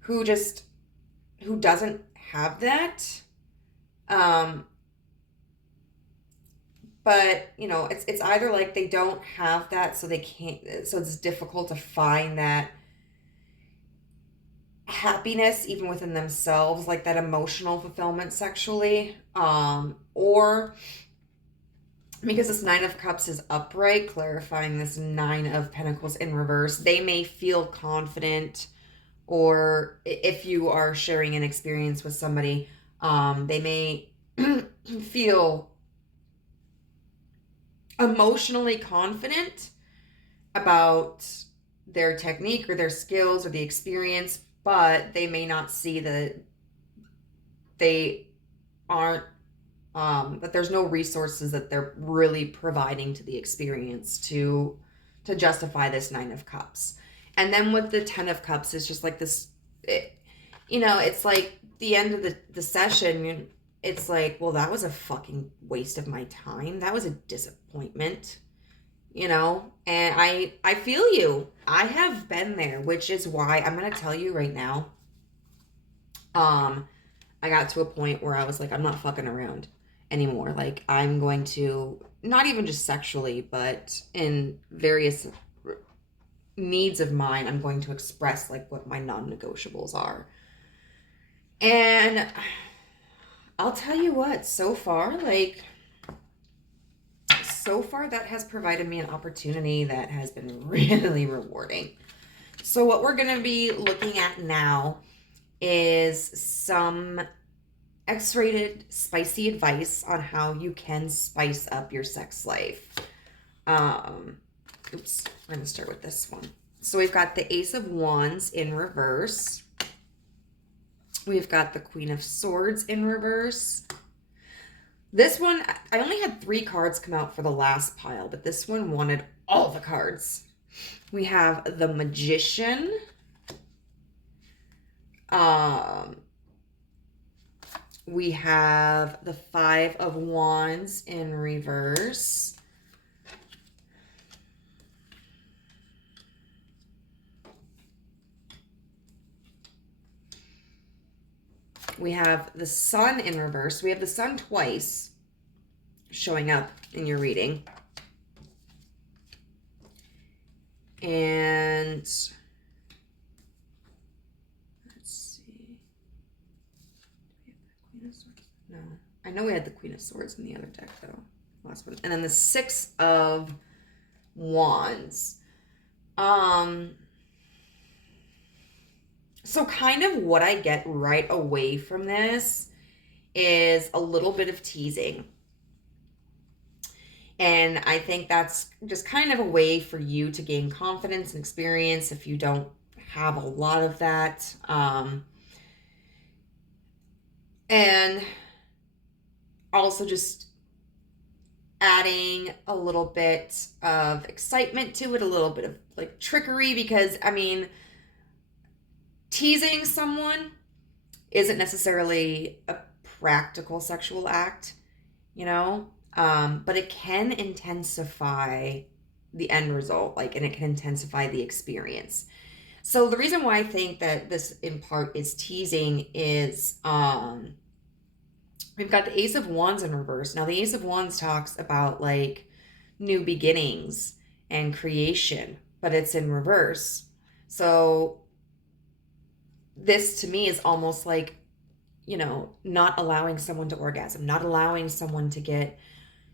who doesn't have that. But it's either like they don't have that, so they can't, so it's difficult to find that happiness even within themselves, like that emotional fulfillment sexually, or because this Nine of Cups is upright, clarifying this Nine of Pentacles in reverse, they may feel confident, or if you are sharing an experience with somebody, they may feel emotionally confident about their technique or their skills or the experience, but they may not see that they aren't, that there's no resources that they're really providing to the experience to justify this Nine of Cups. And then with the Ten of Cups, it's just like this, it's like the end of the session, it's like, well, that was a fucking waste of my time. That was a disappointment, and I feel you. I have been there, which is why I'm going to tell you right now. I got to a point where I was like, I'm not fucking around anymore. Like, I'm going to, not even just sexually, but in various needs of mine, I'm going to express like what my non-negotiables are. And I'll tell you what, so far that has provided me an opportunity that has been really rewarding. So what we're going to be looking at now is some X-rated spicy advice on how you can spice up your sex life. Oops, we're going to start with this one. So we've got the Ace of Wands in reverse. We've got the Queen of Swords in reverse. This one, I only had 3 cards come out for the last pile, but this one wanted all the cards. We have the Magician. We have the Five of Wands in reverse. We have the Sun in reverse. We have the Sun twice showing up in your reading. And let's see. Do we have the Queen of Swords? No. I know we had the Queen of Swords in the other deck, though. Last one. And then the Six of Wands. So kind of what I get right away from this is a little bit of teasing. And I think that's just kind of a way for you to gain confidence and experience if you don't have a lot of that. And also just adding a little bit of excitement to it, a little bit of like trickery, because I mean, teasing someone isn't necessarily a practical sexual act, you know? But it can intensify the end result, like, and it can intensify the experience. So the reason why I think that this in part is teasing is we've got the Ace of Wands in reverse. Now the Ace of Wands talks about like new beginnings and creation, but it's in reverse. So this to me is almost like, you know, not allowing someone to orgasm, not allowing someone to get,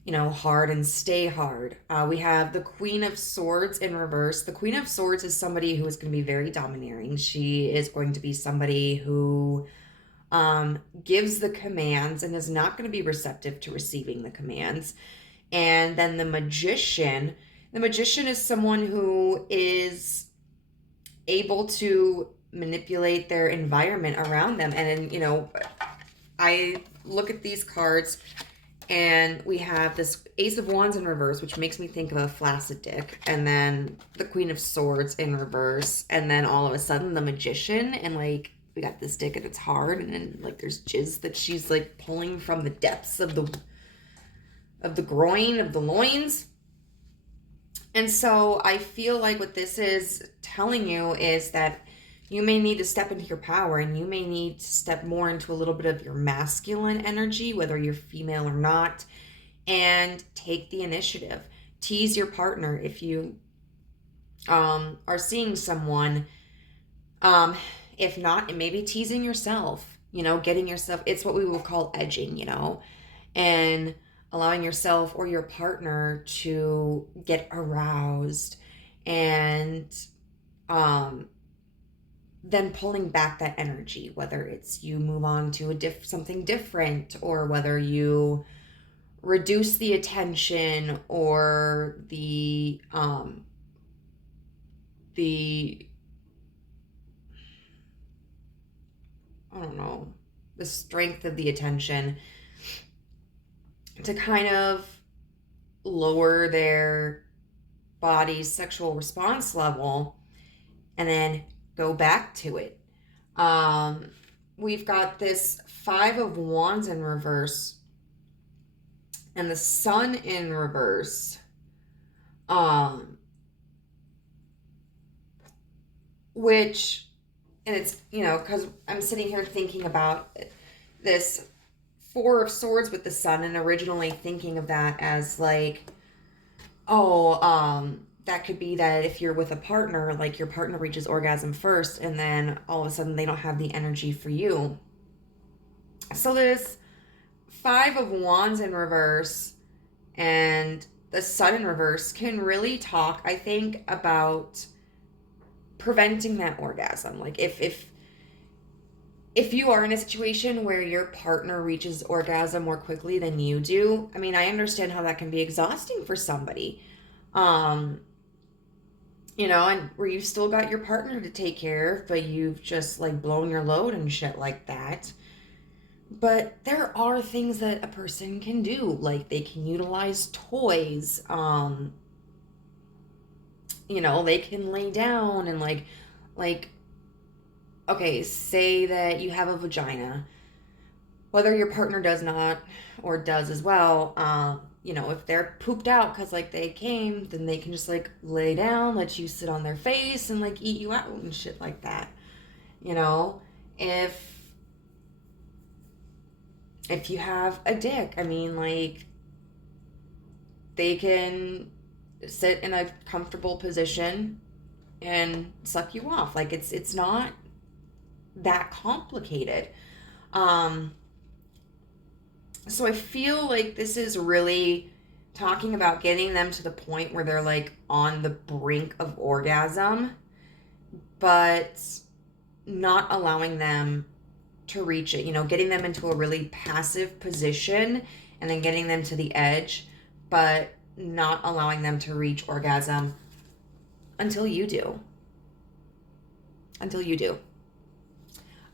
you know, hard and stay hard. We have the Queen of Swords in reverse. The Queen of Swords is somebody who is going to be very domineering. She is going to be somebody who gives the commands and is not going to be receptive to receiving the commands. And then the Magician is someone who is able to manipulate their environment around them. And, you know, I look at these cards and we have this Ace of Wands in reverse, which makes me think of a flaccid dick. And then the Queen of Swords in reverse. And then all of a sudden the Magician, and like we got this dick and it's hard. And then like there's jizz that she's like pulling from the depths of the groin, of the loins. And so I feel like what this is telling you is that you may need to step into your power, and you may need to step more into a little bit of your masculine energy, whether you're female or not, and take the initiative. Tease your partner if you are seeing someone. If not, maybe teasing yourself, you know, getting yourself, it's what we will call edging, you know, and allowing yourself or your partner to get aroused, and then pulling back that energy, whether it's you move on to something different, or whether you reduce the attention or the I don't know, the strength of the attention to kind of lower their body's sexual response level, and then go back to it. We've got this Five of Wands in reverse and the Sun in reverse. Which, and it's, you know, because I'm sitting here thinking about this Four of Swords with the Sun, and originally thinking of that as like, that could be that if you're with a partner, like your partner reaches orgasm first, and then all of a sudden they don't have the energy for you. So this Five of Wands in reverse and the Sun in reverse can really talk, I think, about preventing that orgasm. Like if you are in a situation where your partner reaches orgasm more quickly than you do, I mean, I understand how that can be exhausting for somebody. You know, and where you've still got your partner to take care of, but you've just like blown your load and shit like that. But there are things that a person can do, like they can utilize toys. You know, they can lay down and like, okay, say that you have a vagina, whether your partner does not or does as well. You know, if they're pooped out because like they came, then they can just like lay down, let you sit on their face and like eat you out and shit like that. You know, if you have a dick, I mean, like they can sit in a comfortable position and suck you off. Like it's not that complicated. So I feel like this is really talking about getting them to the point where they're like on the brink of orgasm, but not allowing them to reach it, getting them into a really passive position and then getting them to the edge, but not allowing them to reach orgasm until you do. Until you do.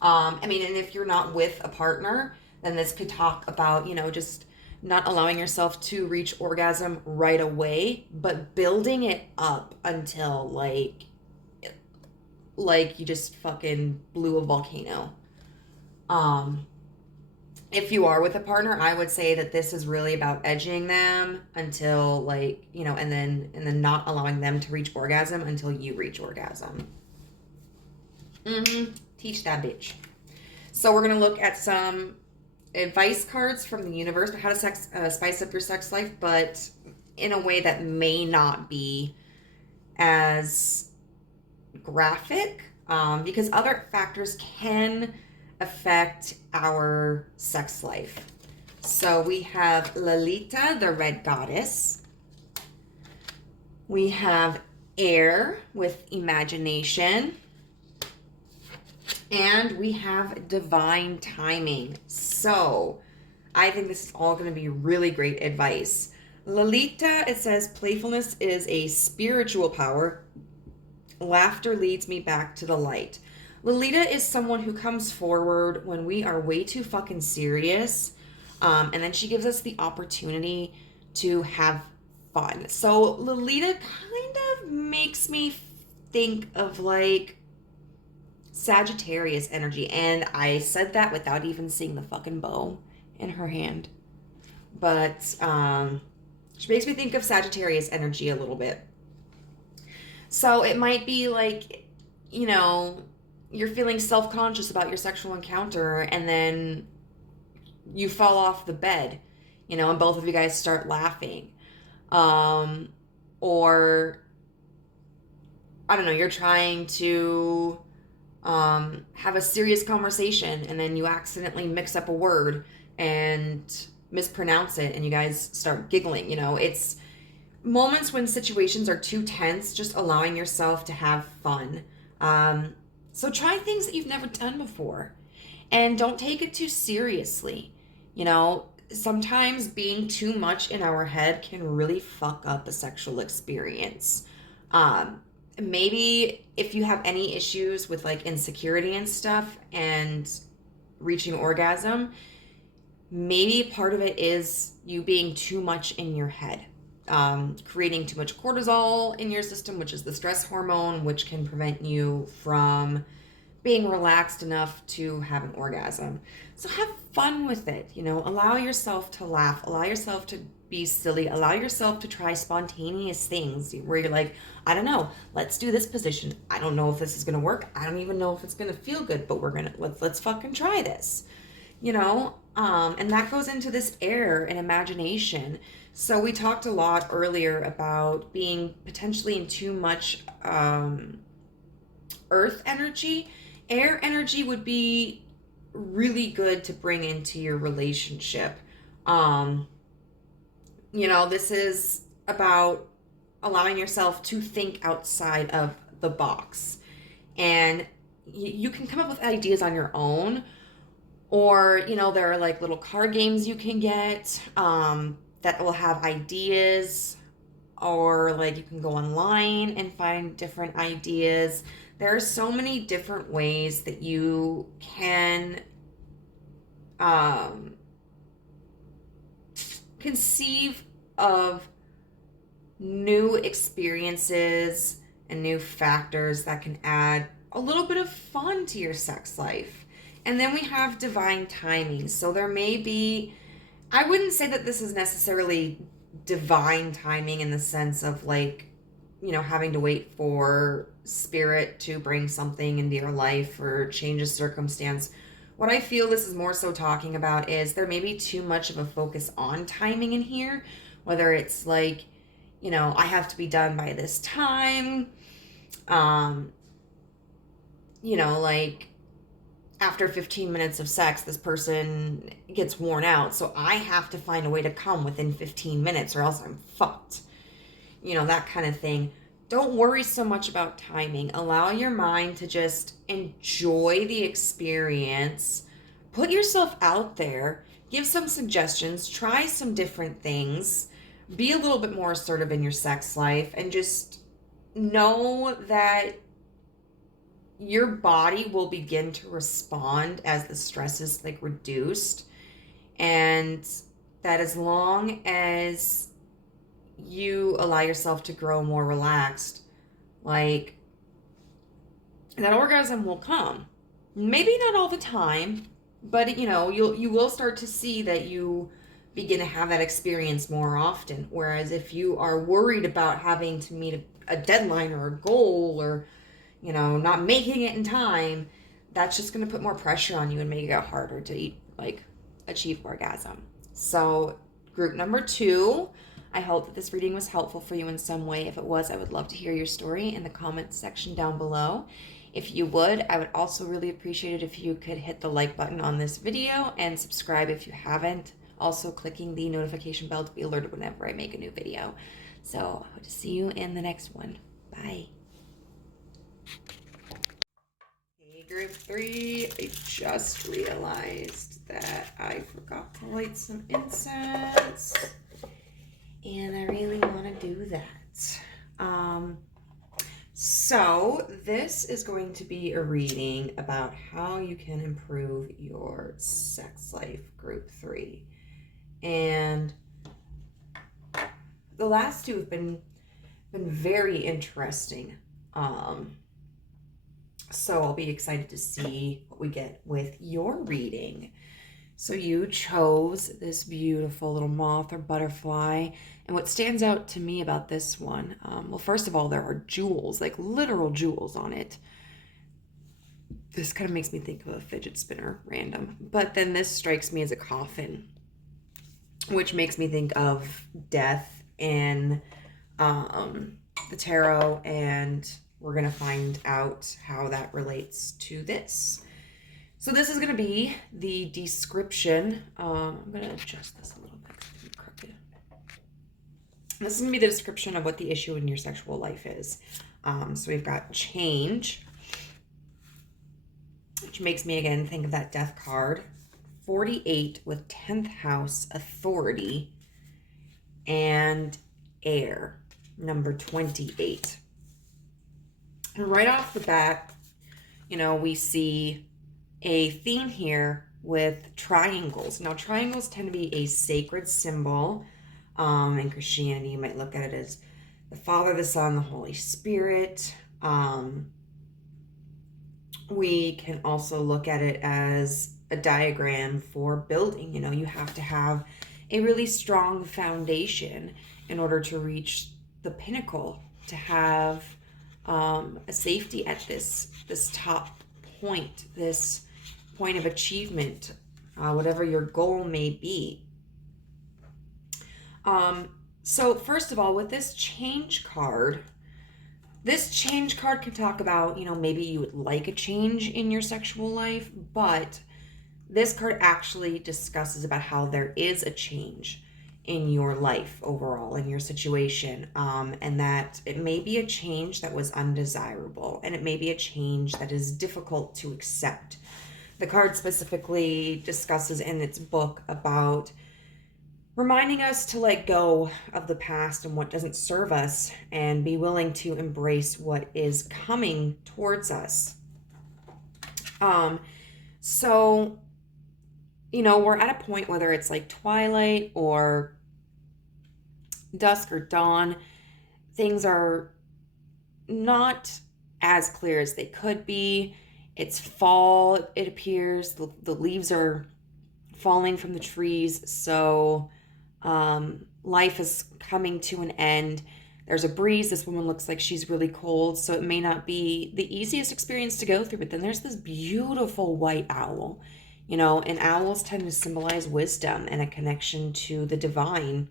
I mean, and if you're not with a partner, then this could talk about, just not allowing yourself to reach orgasm right away, but building it up until like you just fucking blew a volcano. If you are with a partner, I would say that this is really about edging them until like, and then not allowing them to reach orgasm until you reach orgasm. Teach that bitch. So we're going to look at some advice cards from the universe on how to spice up your sex life, but in a way that may not be as graphic, because other factors can affect our sex life. So we have Lalita, the red goddess. We have air with imagination. And we have divine timing. So I think this is all going to be really great advice. Lalita, it says, playfulness is a spiritual power. Laughter leads me back to the light. Lalita is someone who comes forward when we are way too fucking serious. And then she gives us the opportunity to have fun. So Lalita kind of makes me think of like Sagittarius energy. And I said that without even seeing the fucking bow in her hand. But she makes me think of Sagittarius energy a little bit. So it might be like, you're feeling self-conscious about your sexual encounter and then you fall off the bed, and both of you guys start laughing. Or, I don't know, you're trying to have a serious conversation and then you accidentally mix up a word and mispronounce it and you guys start giggling. It's moments when situations are too tense, just allowing yourself to have fun. So try things that you've never done before and don't take it too seriously. Sometimes being too much in our head can really fuck up a sexual experience. Maybe if you have any issues with like insecurity and stuff and reaching orgasm, maybe part of it is you being too much in your head, creating too much cortisol in your system, which is the stress hormone, which can prevent you from being relaxed enough to have an orgasm. So have fun with it, allow yourself to laugh, allow yourself to be silly, allow yourself to try spontaneous things where you're like, I don't know, let's do this position. I don't know if this is going to work. I don't even know if it's going to feel good, but let's fucking try this, and that goes into this air and imagination. So we talked a lot earlier about being potentially in too much earth energy. Air energy would be really good to bring into your relationship. This is about allowing yourself to think outside of the box. And you can come up with ideas on your own. Or, there are like little card games you can get that will have ideas. Or like you can go online and find different ideas. There are so many different ways that you can conceive of new experiences and new factors that can add a little bit of fun to your sex life. And then we have divine timing. So there may be, I wouldn't say that this is necessarily divine timing in the sense of like, having to wait for spirit to bring something into your life or change a circumstance. What I feel this is more so talking about is there may be too much of a focus on timing in here, whether it's like, I have to be done by this time, You know, like after 15 minutes of sex, this person gets worn out. So I have to find a way to come within 15 minutes or else I'm fucked. You know, that kind of thing. Don't worry so much about timing. Allow your mind to just enjoy the experience. Put yourself out there. Give some suggestions. Try some different things. Be a little bit more assertive in your sex life. And just know that your body will begin to respond as the stress is like reduced. And that as long as you allow yourself to grow more relaxed, like that orgasm will come. Maybe not all the time, but you know, you will start to see that you begin to have that experience more often. Whereas if you are worried about having to meet a deadline or a goal, or you know, not making it in time, that's just going to put more pressure on you and make it harder to achieve orgasm. So group number 2, I hope that this reading was helpful for you in some way. If it was, I would love to hear your story in the comments section down below. If you would, I would also really appreciate it if you could hit the like button on this video and subscribe if you haven't. Also clicking the notification bell to be alerted whenever I make a new video. So I hope to see you in the next one. Bye. Hey, group 3, I just realized that I forgot to light some incense. And I really want to do that. So this is going to be a reading about how you can improve your sex life, group 3. And the last 2 have been very interesting. So I'll be excited to see what we get with your reading. So you chose this beautiful little moth or butterfly. And what stands out to me about this one, well, first of all, there are jewels, like literal jewels on it. This kind of makes me think of a fidget spinner, random. But then this strikes me as a coffin, which makes me think of death in the tarot. And we're going to find out how that relates to this. So this is going to be the description. I'm going to adjust this a little bit because it's crooked. This is going to be the description of what the issue in your sexual life is. So we've got change, which makes me again think of that death card. 48 with 10th house authority and air, number 28. And right off the bat, you know, we see a theme here with triangles. Now, triangles tend to be a sacred symbol. In Christianity, you might look at it as the Father, the Son, the Holy Spirit. We can also look at it as a diagram for building. You know, you have to have a really strong foundation in order to reach the pinnacle, to have a safety at this top point, this point of achievement, whatever your goal may be. So first of all, with this change card can talk about, you know, maybe you would like a change in your sexual life, but this card actually discusses about how there is a change in your life overall, in your situation, and that it may be a change that was undesirable, and it may be a change that is difficult to accept. The card specifically discusses in its book about reminding us to let go of the past and what doesn't serve us and be willing to embrace what is coming towards us. So, you know, we're at a point, whether it's like twilight or dusk or dawn, things are not as clear as they could be. It's fall, it appears. The leaves are falling from the trees. So life is coming to an end. There's a breeze. This woman looks like she's really cold, so it may not be the easiest experience to go through. But then there's this beautiful white owl, you know, and owls tend to symbolize wisdom and a connection to the divine.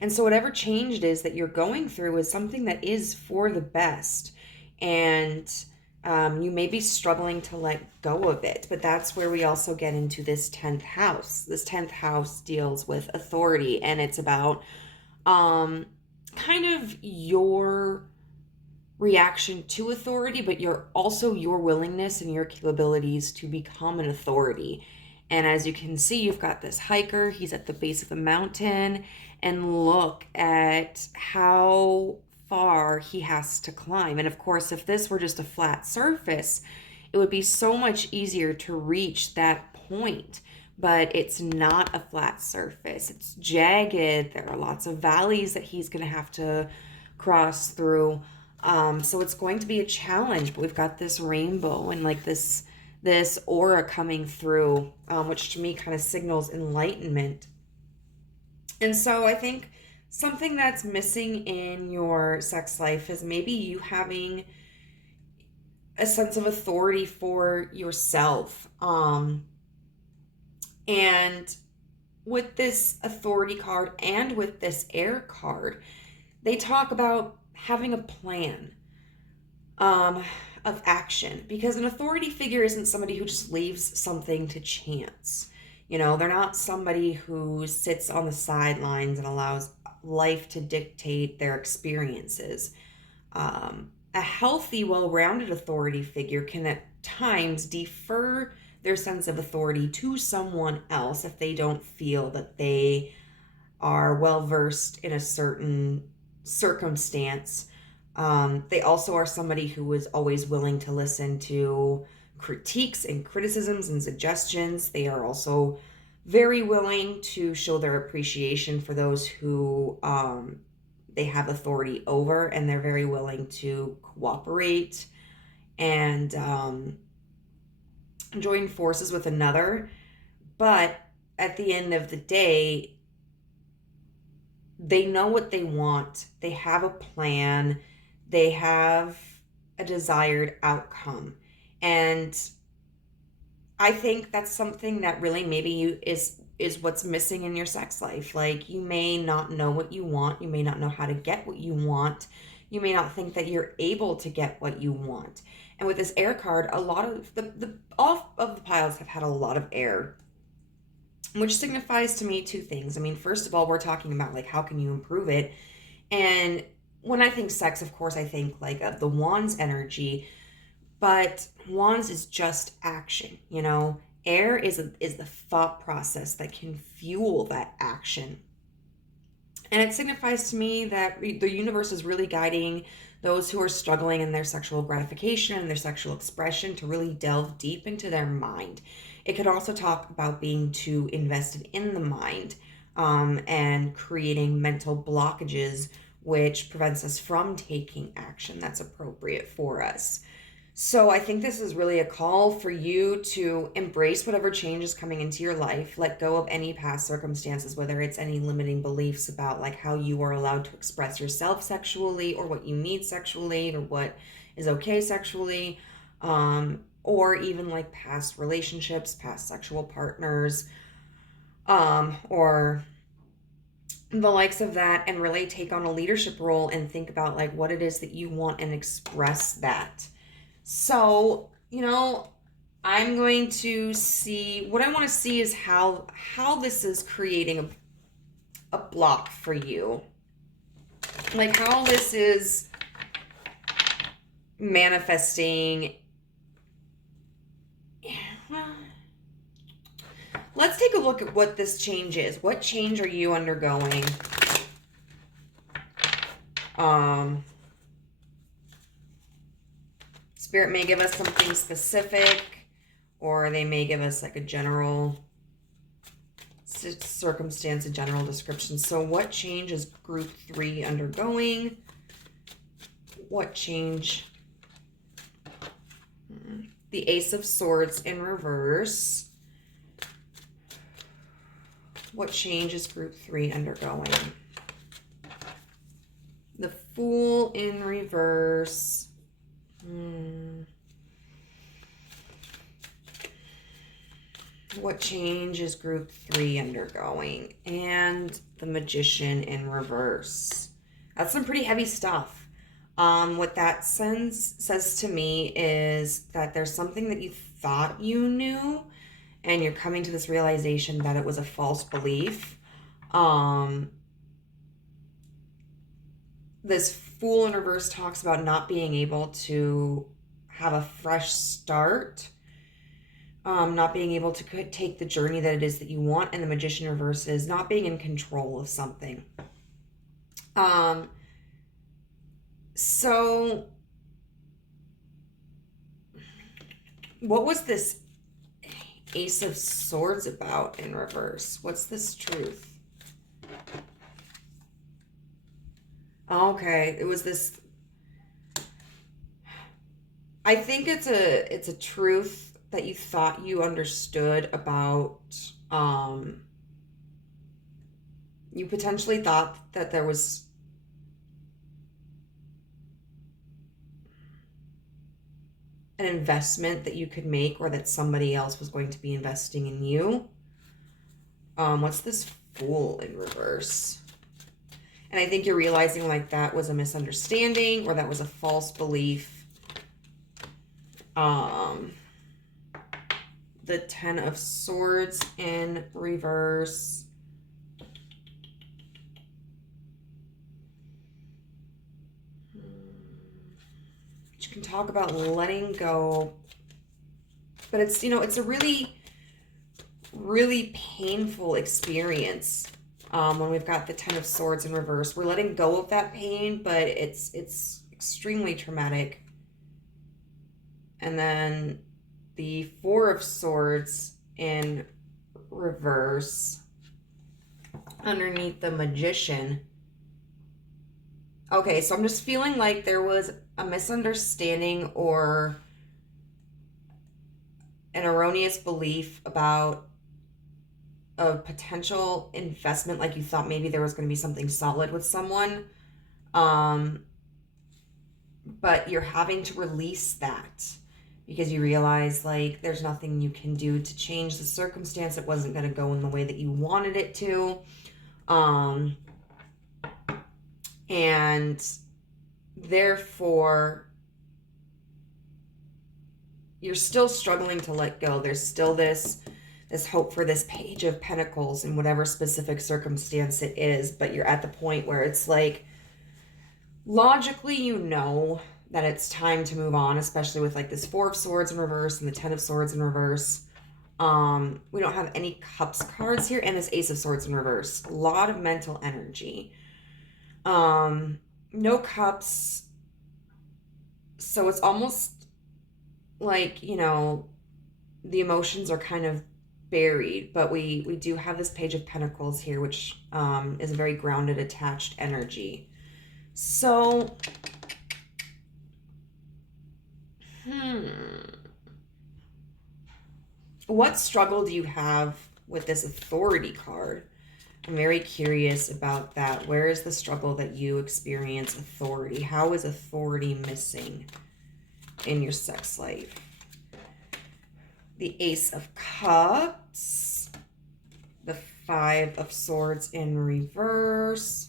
And so whatever change it is that you're going through is something that is for the best. And you may be struggling to let go of it, but that's where we also get into this 10th house. This 10th house deals with authority, and it's about kind of your reaction to authority, but also your willingness and your capabilities to become an authority. And as you can see, you've got this hiker. He's at the base of the mountain, and look at how far he has to climb. And of course, if this were just a flat surface, it would be so much easier to reach that point. But it's not a flat surface. It's jagged. There are lots of valleys that he's going to have to cross through. So it's going to be a challenge, but we've got this rainbow and like this aura coming through, which to me kind of signals enlightenment. And so I think something that's missing in your sex life is maybe you having a sense of authority for yourself. And with this authority card and with this air card, they talk about having a plan of action, because an authority figure isn't somebody who just leaves something to chance. You know, they're not somebody who sits on the sidelines and allows life to dictate their experiences. A healthy, well-rounded authority figure can at times defer their sense of authority to someone else if they don't feel that they are well-versed in a certain circumstance. They also are somebody who is always willing to listen to critiques and criticisms and suggestions. They are also very willing to show their appreciation for those who they have authority over, and they're very willing to cooperate and join forces with another. But at the end of the day, they know what they want. They have a plan. They have a desired outcome. And I think that's something that really maybe is what's missing in your sex life. Like, you may not know what you want. You may not know how to get what you want. You may not think that you're able to get what you want. And with this air card, a lot of all of the piles have had a lot of air, which signifies to me two things. I mean, first of all, we're talking about like, how can you improve it? And when I think sex, of course, I think like of the Wands energy, but Wands is just action, you know. Air is the thought process that can fuel that action. And it signifies to me that the universe is really guiding those who are struggling in their sexual gratification and their sexual expression to really delve deep into their mind. It could also talk about being too invested in the mind and creating mental blockages, which prevents us from taking action that's appropriate for us. So I think this is really a call for you to embrace whatever change is coming into your life, let go of any past circumstances, whether it's any limiting beliefs about like how you are allowed to express yourself sexually, or what you need sexually, or what is okay sexually, or even like past relationships, past sexual partners, or the likes of that, and really take on a leadership role and think about like what it is that you want and express that. So, you know, I'm going to see, what I want to see is how this is creating a block for you. Like how this is manifesting. Let's take a look at what this change is. What change are you undergoing? Spirit may give us something specific, or they may give us like a general circumstance, a general description. So what change is group 3 undergoing? What change? The Ace of Swords in reverse. What change is group 3 undergoing? The Fool in reverse. What What change is group 3 undergoing? And the Magician in reverse. That's some pretty heavy stuff. What that says to me is that there's something that you thought you knew, and you're coming to this realization that it was a false belief. This Fool in reverse talks about not being able to have a fresh start, not being able to take the journey that it is that you want, and the Magician in reverse is not being in control of something. So what was this Ace of Swords about in reverse? What's this truth? Okay, it was this. I think it's a truth that you thought you understood about. You potentially thought that there was an investment that you could make, or that somebody else was going to be investing in you. What's this Fool in reverse? And I think you're realizing like that was a misunderstanding, or that was a false belief. The Ten of Swords in reverse. You can talk about letting go, but it's, it's a really, really painful experience. When we've got the Ten of Swords in reverse, we're letting go of that pain, but it's extremely traumatic. And then the Four of Swords in reverse underneath the Magician. Okay, so I'm just feeling like there was a misunderstanding or an erroneous belief about a potential investment, like you thought maybe there was going to be something solid with someone, but you're having to release that because you realize like there's nothing you can do to change the circumstance. It wasn't going to go in the way that you wanted it to, and therefore you're still struggling to let go. There's still this hope for this Page of Pentacles in whatever specific circumstance it is, but you're at the point where it's like, logically, you know that it's time to move on, especially with like this Four of Swords in reverse and the Ten of Swords in reverse. We don't have any Cups cards here, and this Ace of Swords in reverse. A lot of mental energy. No Cups. So it's almost like, the emotions are kind of buried, but we do have this Page of Pentacles here, which is a very grounded, attached energy. So, what struggle do you have with this Authority card? I'm very curious about that. Where is the struggle that you experience authority? How is authority missing in your sex life? The Ace of Cups, the Five of Swords in reverse.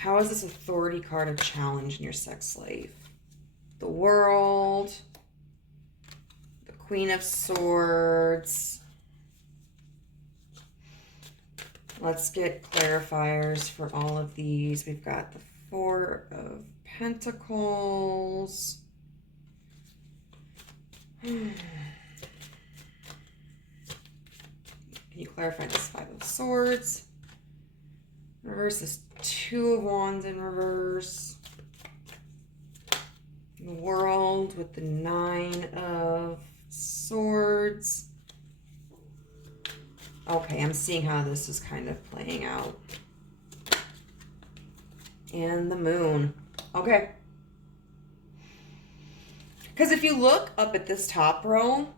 How is this Authority card a challenge in your sex life? The World, the Queen of Swords. Let's get clarifiers for all of these. We've got the Four of Pentacles. Can you clarify this Five of Swords? Reverse this Two of Wands in reverse. The World with the Nine of Swords. Okay, I'm seeing how this is kind of playing out. And the Moon. Okay. Because if you look up at this top row,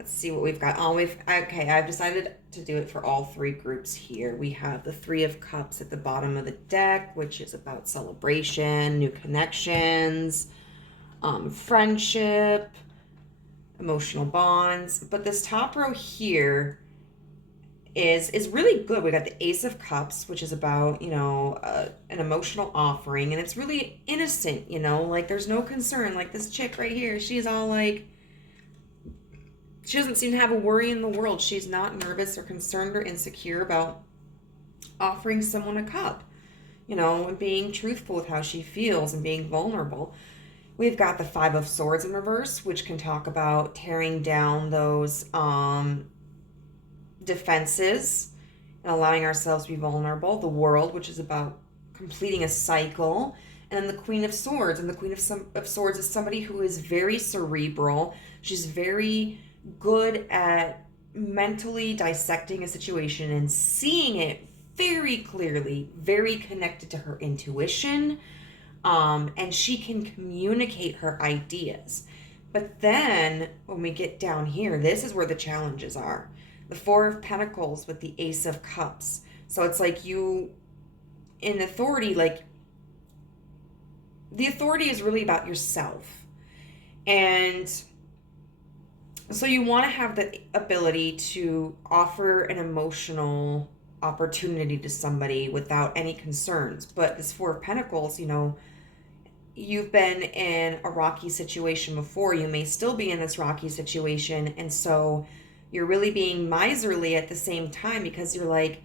Let's see what we've got. Okay, I've decided to do it for all three groups here. We have the Three of Cups at the bottom of the deck, which is about celebration, new connections, friendship, emotional bonds. But this top row here is really good. We got the Ace of Cups, which is about, an emotional offering, and it's really innocent, like there's no concern. Like this chick right here, she's all like, she doesn't seem to have a worry in the world. She's not nervous or concerned or insecure about offering someone a cup, and being truthful with how she feels and being vulnerable. We've got the Five of Swords in reverse, which can talk about tearing down those defenses and allowing ourselves to be vulnerable. The World, which is about completing a cycle. And then the Queen of Swords. And the Queen of Swords is somebody who is very cerebral. She's very good at mentally dissecting a situation and seeing it very clearly, very connected to her intuition. And she can communicate her ideas. But then when we get down here, this is where the challenges are. The Four of Pentacles with the Ace of Cups. So it's like you, in authority, like the authority is really about yourself. And so you want to have the ability to offer an emotional opportunity to somebody without any concerns. But this Four of Pentacles, you've been in a rocky situation before. You may still be in this rocky situation. And so you're really being miserly at the same time, because you're like,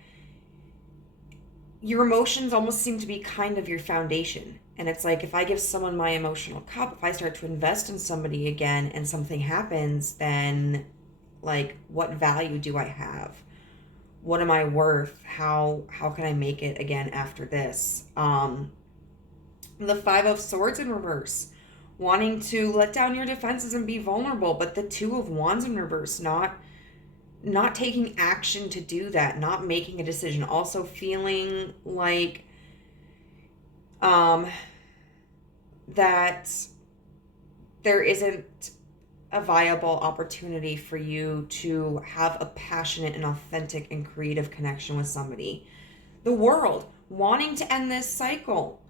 your emotions almost seem to be kind of your foundation. And it's like, if I give someone my emotional cup, if I start to invest in somebody again and something happens, then like, what value do I have? What am I worth? How can I make it again after this? The Five of Swords in reverse, wanting to let down your defenses and be vulnerable, but the Two of Wands in reverse, not taking action to do that, not making a decision, also feeling like that there isn't a viable opportunity for you to have a passionate and authentic and creative connection with somebody. The World, wanting to end this cycle,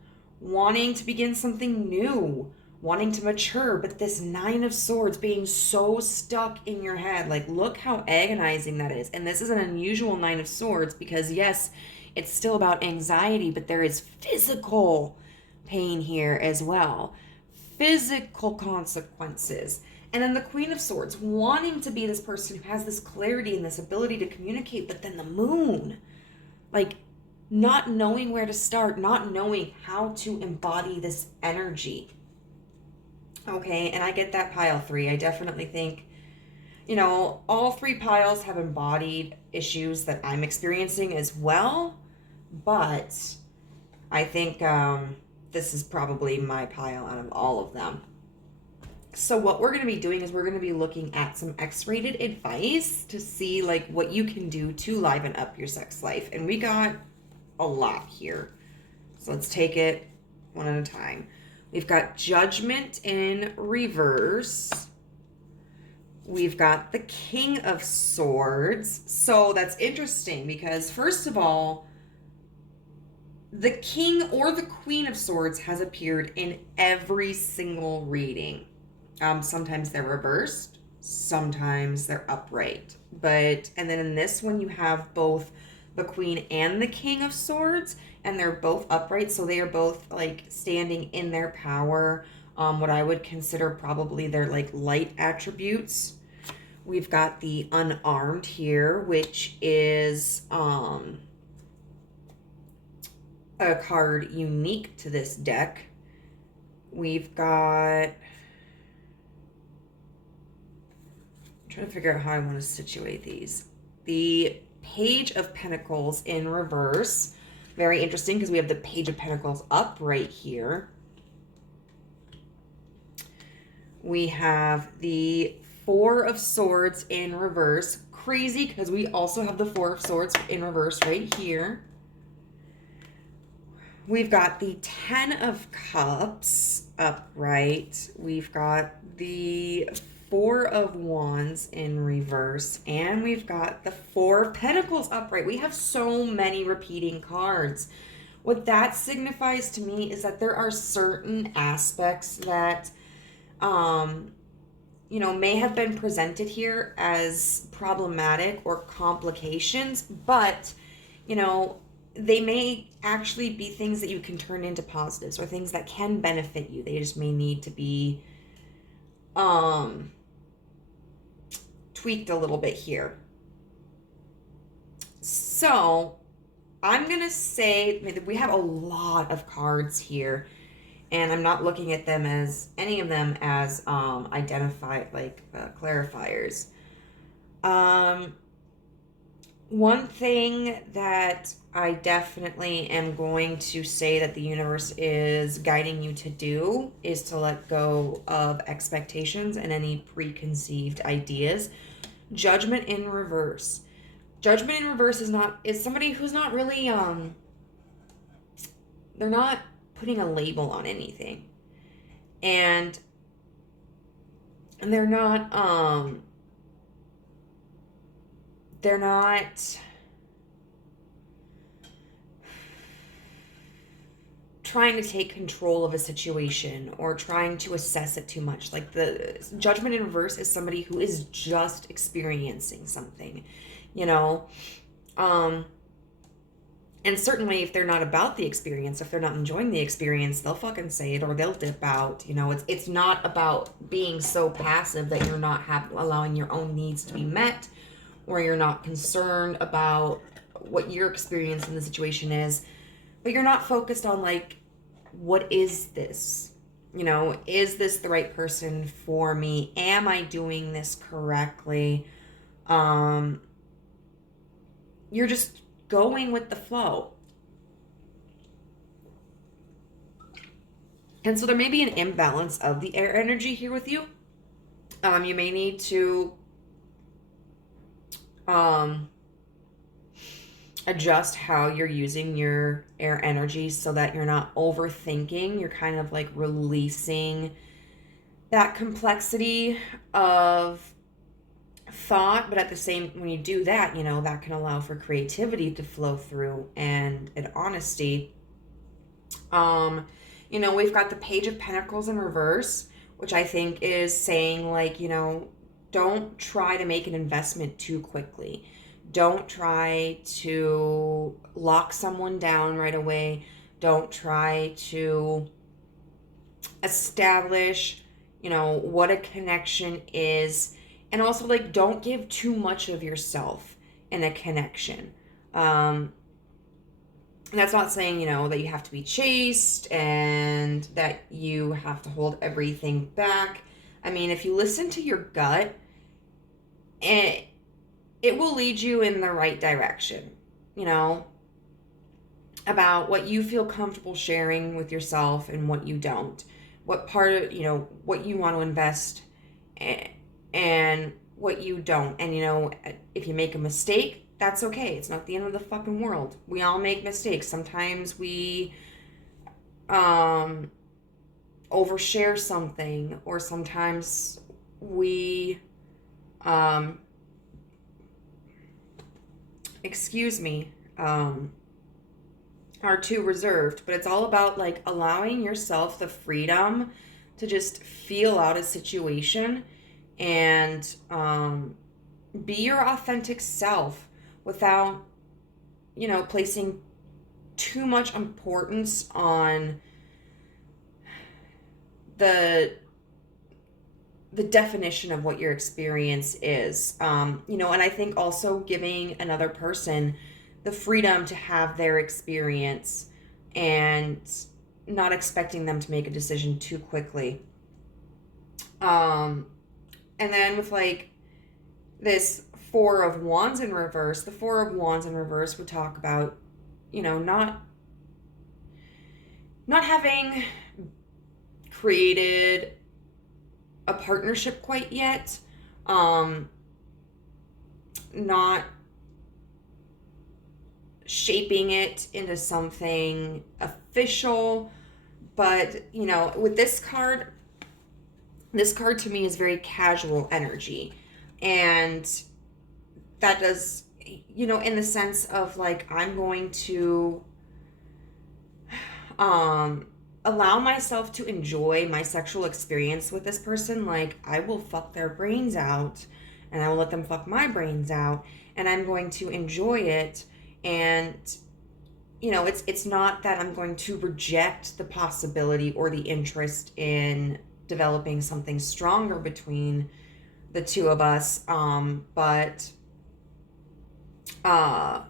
wanting to begin something new, wanting to mature, but this Nine of Swords being so stuck in your head. Like, look how agonizing that is. And this is an unusual Nine of Swords because, yes, it's still about anxiety, but there is physical pain here as well. Physical consequences. And then the Queen of Swords, wanting to be this person who has this clarity and this ability to communicate, but then the Moon, like, not knowing where to start, not knowing how to embody this energy. Okay, and I get that pile three. I definitely think, all three piles have embodied issues that I'm experiencing as well. But I think this is probably my pile out of all of them. So what we're going to be doing is we're going to be looking at some X-rated advice to see like what you can do to liven up your sex life. And we got a lot here. So let's take it one at a time. We've got Judgment in reverse. We've got the King of Swords. So that's interesting because, first of all, the King or the Queen of Swords has appeared in every single reading. Sometimes they're reversed, sometimes they're upright. And then in this one, you have both the Queen and the King of Swords, and they're both upright, so they are both like standing in their power, what I would consider probably their like light attributes. We've got the Unarmed here, which is a card unique to this deck. We've got, I'm trying to figure out how I want to situate these. The Page of Pentacles in reverse. Very interesting because we have the Page of Pentacles up right here. We have the Four of Swords in reverse. Crazy because we also have the Four of Swords in reverse right here. We've got the Ten of Cups upright. We've got the Four of Wands in reverse, and we've got the Four of Pentacles upright. We have so many repeating cards. What that signifies to me is that there are certain aspects that, may have been presented here as problematic or complications, but, they may actually be things that you can turn into positives or things that can benefit you. They just may need to be tweaked a little bit here. So I'm going to say we have a lot of cards here, and I'm not looking at them as any of them as clarifiers. One thing that I definitely am going to say that the universe is guiding you to do is to let go of expectations and any preconceived ideas. Judgment in reverse. Judgment in reverse is somebody who's not really they're not putting a label on anything. And they're not trying to take control of a situation or trying to assess it too much. Like, the judgment in reverse is somebody who is just experiencing something, and certainly if they're not about the experience, if they're not enjoying the experience, they'll fucking say it or they'll dip out. It's not about being so passive that you're not allowing your own needs to be met, or you're not concerned about what your experience in the situation is, but you're not focused on, like, what is this? Is this the right person for me? Am I doing this correctly? You're just going with the flow. And so there may be an imbalance of the air energy here with you. You may need to adjust how you're using your air energy so that you're not overthinking. You're kind of like releasing that complexity of thought, but at the same, when you do that, that can allow for creativity to flow through and honesty. We've got the Page of Pentacles in reverse, which I think is saying, like, don't try to make an investment too quickly. Don't try to lock someone down right away. Don't try to establish, what a connection is. And also, like, don't give too much of yourself in a connection. And that's not saying, that you have to be chaste and that you have to hold everything back. I mean, if you listen to your gut, it will lead you in the right direction, about what you feel comfortable sharing with yourself and what you don't. What part of, what you want to invest and what you don't. And, if you make a mistake, that's okay. It's not the end of the fucking world. We all make mistakes. Sometimes we overshare something, or sometimes we are too reserved. But it's all about, like, allowing yourself the freedom to just feel out a situation and be your authentic self without, placing too much importance on the definition of what your experience is. And I think also giving another person the freedom to have their experience and not expecting them to make a decision too quickly. And then with, like, this Four of Wands in reverse, the Four of Wands in reverse would talk about, not having created a partnership quite yet, not shaping it into something official, but, with this card, this card to me is very casual energy. And that does, in the sense of like, I'm going to allow myself to enjoy my sexual experience with this person. Like, I will fuck their brains out and I will let them fuck my brains out, and I'm going to enjoy it. And it's not that I'm going to reject the possibility or the interest in developing something stronger between the two of us, but I'm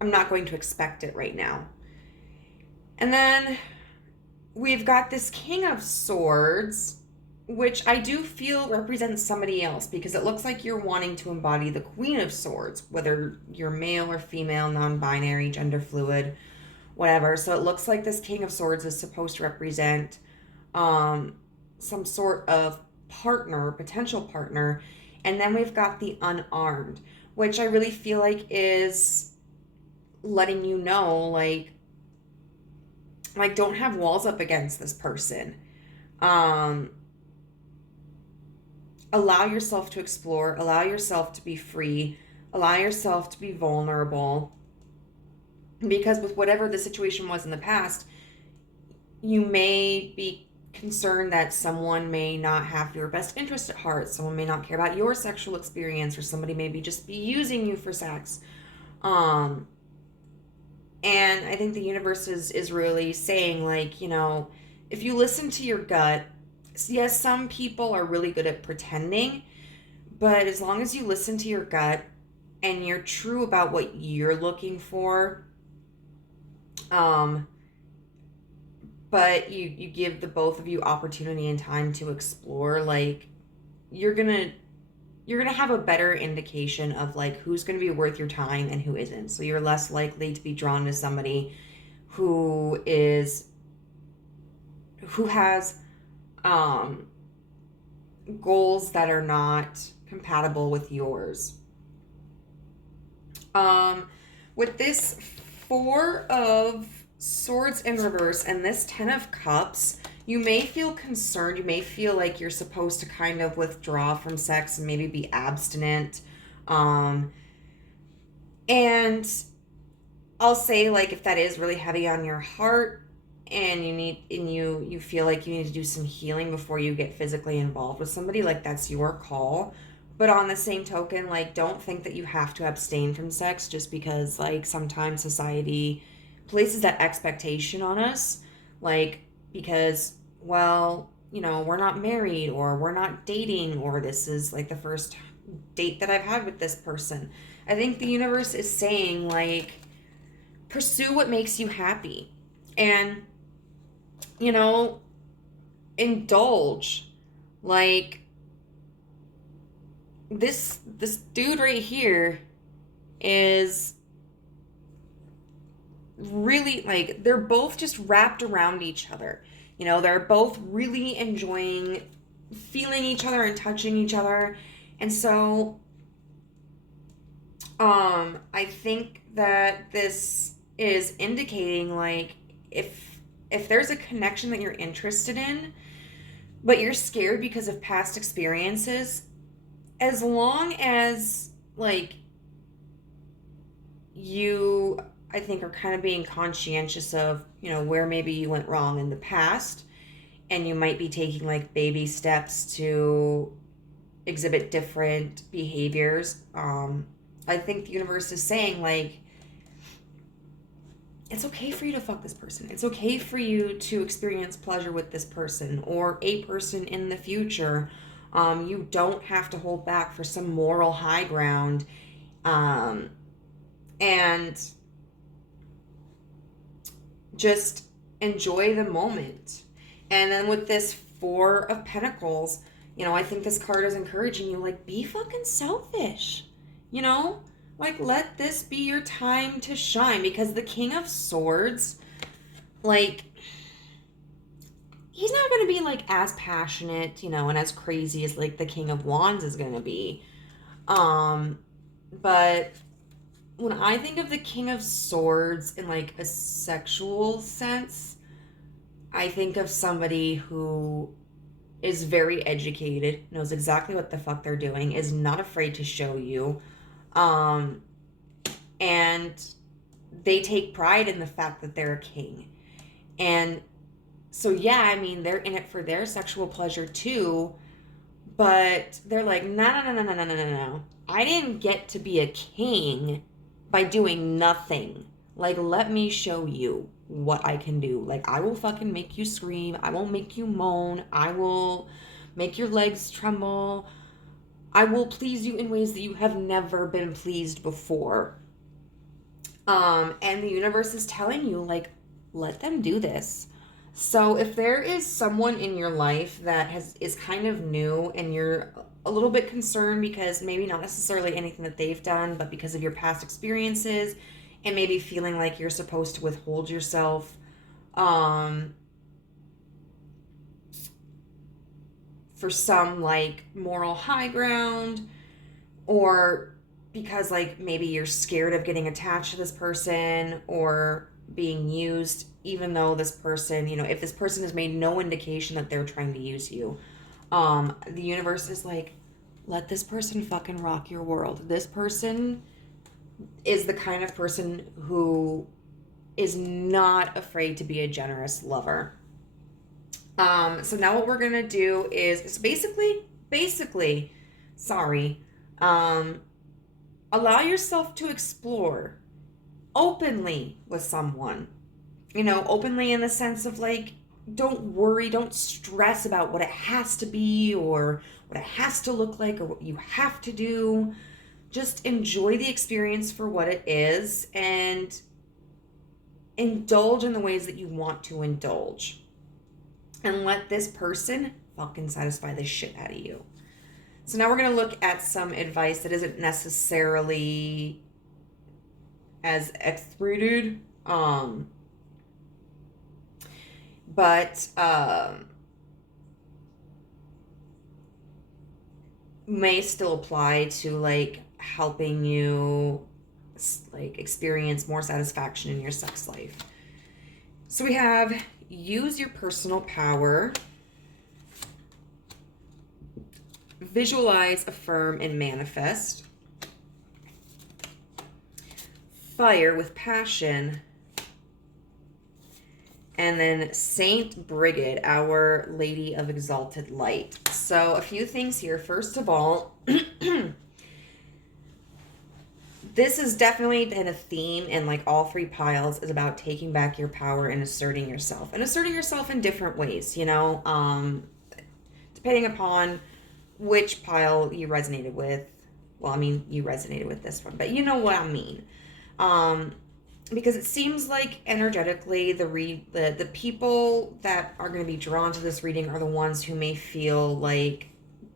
not going to expect it right now. And then we've got this King of Swords, which I do feel represents somebody else, because it looks like you're wanting to embody the Queen of Swords, whether you're male or female, non-binary, gender fluid, whatever. So it looks like this King of Swords is supposed to represent some sort of partner, potential partner. And then we've got the Unarmed, which I really feel like is letting you know, like don't have walls up against this person. Allow yourself to explore, allow yourself to be free, allow yourself to be vulnerable. Because with whatever the situation was in the past, you may be concerned that someone may not have your best interest at heart, someone may not care about your sexual experience, or somebody maybe just be using you for sex. And I think the universe is really saying, like, if you listen to your gut, yes, some people are really good at pretending, but as long as you listen to your gut and you're true about what you're looking for, but you give the both of you opportunity and time to explore, like, you're gonna have a better indication of like who's gonna be worth your time and who isn't. So you're less likely to be drawn to somebody who has goals that are not compatible with yours. With this Four of Swords in reverse and this Ten of Cups, you may feel concerned. You may feel like you're supposed to kind of withdraw from sex and maybe be abstinent. And I'll say, like, if that is really heavy on your heart and you feel like you need to do some healing before you get physically involved with somebody, like, that's your call. But on the same token, like, don't think that you have to abstain from sex just because, like, sometimes society places that expectation on us, like, because, well, we're not married, or we're not dating, or this is like the first date that I've had with this person. I think the universe is saying, like, pursue what makes you happy, and indulge. Like, this dude right here is really, like, they're both just wrapped around each other. They're both really enjoying feeling each other and touching each other. And so I think that this is indicating, like, if there's a connection that you're interested in, but you're scared because of past experiences, as long as, like, you, I think, are kind of being conscientious of, where maybe you went wrong in the past, and you might be taking, like, baby steps to exhibit different behaviors. I think the universe is saying, like, it's okay for you to fuck this person. It's okay for you to experience pleasure with this person or a person in the future. You don't have to hold back for some moral high ground. And just enjoy the moment. And then with this Four of Pentacles, I think this card is encouraging you, like, be fucking selfish. Like, let this be your time to shine, because the King of Swords, like, he's not going to be, like, as passionate, and as crazy as, like, the King of Wands is going to be. But when I think of the King of Swords in, like, a sexual sense, I think of somebody who is very educated, knows exactly what the fuck they're doing, is not afraid to show you. Um, and they take pride in the fact that they're a king. And so, yeah, I mean, they're in it for their sexual pleasure too, but they're like, no, no, no, no, no, no, no, no, no. I didn't get to be a king by doing nothing. Like, let me show you what I can do. Like, I will fucking make you scream. I will make you moan. I will make your legs tremble. I will please you in ways that you have never been pleased before. And the universe is telling you, like, let them do this. So if there is someone in your life that is kind of new and you're a little bit concerned because maybe not necessarily anything that they've done, but because of your past experiences and maybe feeling like you're supposed to withhold yourself for some like moral high ground, or because like maybe you're scared of getting attached to this person or being used, even though this person, if this person has made no indication that they're trying to use you, the universe is like, let this person fucking rock your world. This person is the kind of person who is not afraid to be a generous lover. So now what we're gonna do is basically, sorry, allow yourself to explore openly with someone. Openly in the sense of like, don't worry, don't stress about what it has to be or what it has to look like or what you have to do. Just enjoy the experience for what it is and indulge in the ways that you want to indulge. And let this person fucking satisfy the shit out of you. So now we're going to look at some advice that isn't necessarily as experted, but may still apply to like helping you like experience more satisfaction in your sex life. So we have use your personal power, visualize, affirm, and manifest, fire with passion, and then Saint Brigid, Our Lady of Exalted Light. So a few things here. First of all, this has definitely been a theme in like all three piles is about taking back your power and asserting yourself. And asserting yourself in different ways, depending upon which pile you resonated with. Well, I mean, you resonated with this one, but you know what I mean. Because it seems like energetically the people that are going to be drawn to this reading are the ones who may feel like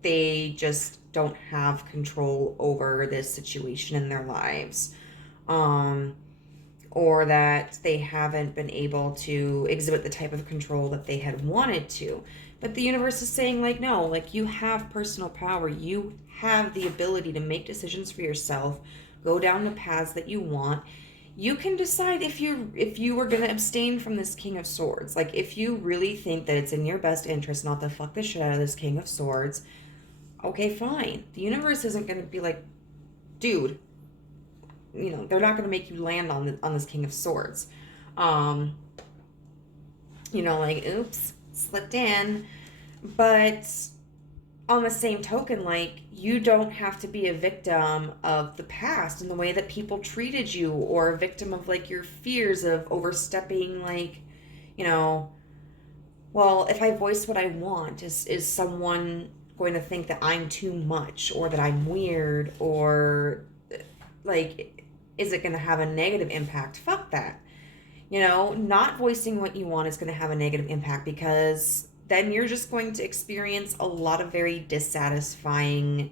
they just don't have control over this situation in their lives, or that they haven't been able to exhibit the type of control that they had wanted to. But the universe is saying like, no, like you have personal power. You have the ability to make decisions for yourself, go down the paths that you want. You can decide if you are going to abstain from this King of Swords. Like if you really think that it's in your best interest not to fuck the shit out of this King of Swords, okay, fine. The universe isn't going to be like, dude, they're not going to make you land on this King of Swords. Like, oops, slipped in. But on the same token, like, you don't have to be a victim of the past and the way that people treated you, or a victim of like your fears of overstepping, like, well, if I voice what I want, is someone going to think that I'm too much or that I'm weird, or like, is it going to have a negative impact? Fuck that. Not voicing what you want is going to have a negative impact, because then you're just going to experience a lot of very dissatisfying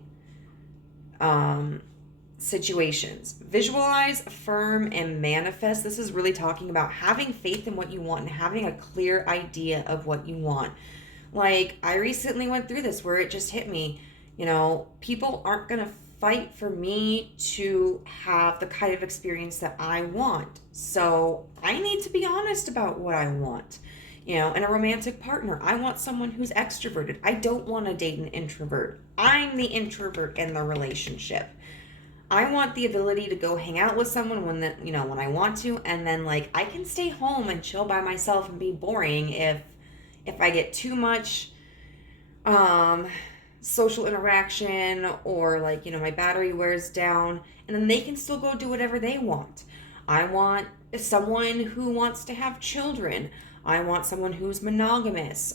situations. Visualize, affirm, and manifest. This is really talking about having faith in what you want and having a clear idea of what you want. Like, I recently went through this where it just hit me, people aren't going to fight for me to have the kind of experience that I want. So I need to be honest about what I want. and a romantic partner. I want someone who's extroverted. I don't want to date an introvert. I'm the introvert in the relationship. I want the ability to go hang out with someone when when I want to, and then like I can stay home and chill by myself and be boring if I get too much social interaction, or like my battery wears down, and then they can still go do whatever they want. I want someone who wants to have children. I want someone who's monogamous.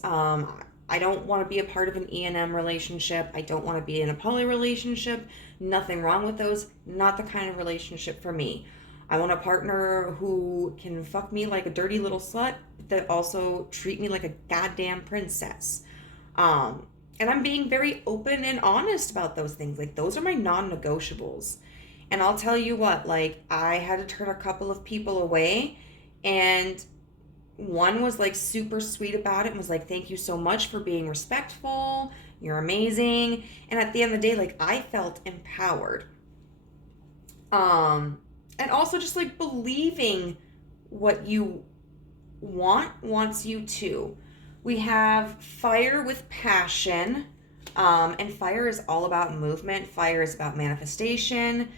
I don't want to be a part of an E&M relationship. I don't want to be in a poly relationship. Nothing wrong with those. Not the kind of relationship for me. I want a partner who can fuck me like a dirty little slut, but that also treat me like a goddamn princess. And I'm being very open and honest about those things. Like, those are my non-negotiables. And I'll tell you what, like, I had to turn a couple of people away, and one was like super sweet about it and was like, thank you so much for being respectful. You're amazing. And at the end of the day, like, I felt empowered. And also just like believing what you wants you to. We have fire with passion. And fire is all about movement. Fire is about manifestation.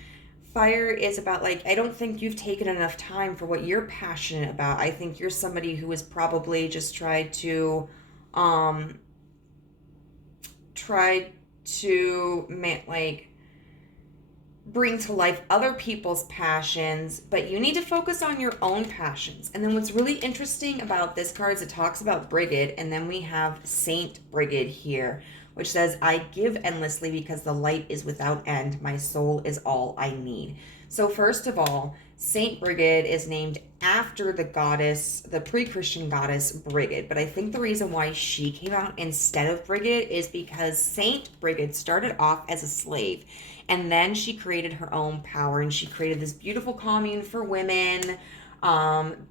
Fire is about, like, I don't think you've taken enough time for what you're passionate about. I think you're somebody who has probably just tried to bring to life other people's passions, but you need to focus on your own passions. And then what's really interesting about this card is it talks about Brigid, and then we have Saint Brigid here, which says, I give endlessly because the light is without end. My soul is all I need. So first of all, Saint Brigid is named after the goddess, the pre-Christian goddess Brigid. But I think the reason why she came out instead of Brigid is because Saint Brigid started off as a slave. And then she created her own power, and she created this beautiful commune for women,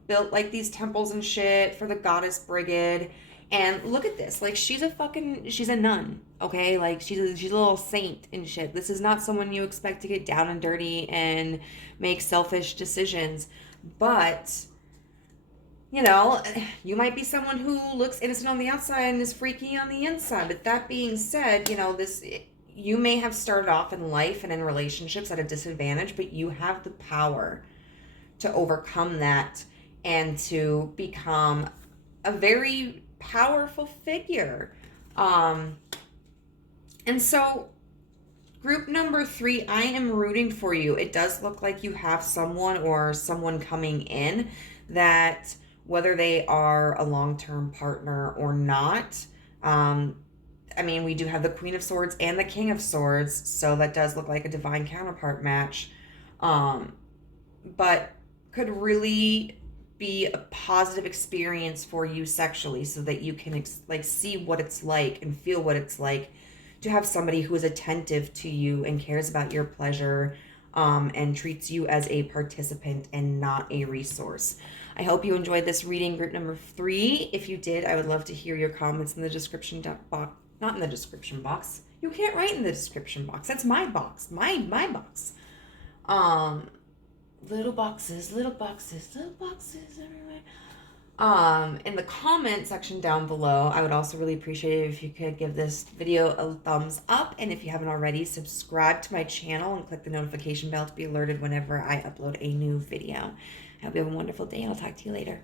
built like these temples and shit for the goddess Brigid. And look at this, like, she's a nun, okay? Like, she's a little saint and shit. This is not someone you expect to get down and dirty and make selfish decisions. But, you might be someone who looks innocent on the outside and is freaky on the inside. But that being said, you may have started off in life and in relationships at a disadvantage, but you have the power to overcome that and to become a very powerful figure. And so group number 3, I am rooting for you. It does look like you have someone coming in that, whether they are a long-term partner or not, we do have the Queen of Swords and the King of Swords, so that does look like a divine counterpart match, but could really be a positive experience for you sexually, so that you can see what it's like and feel what it's like to have somebody who is attentive to you and cares about your pleasure, and treats you as a participant and not a resource. I hope you enjoyed this reading, group number 3. If you did, I would love to hear your comments in the description box. Not in the description box. You can't write in the description box. That's my box. My box. Little boxes everywhere. In the comment section down below, I would also really appreciate it if you could give this video a thumbs up, and if you haven't already, subscribe to my channel and click the notification bell to be alerted whenever I upload a new video. I hope you have a wonderful day, and I'll talk to you later.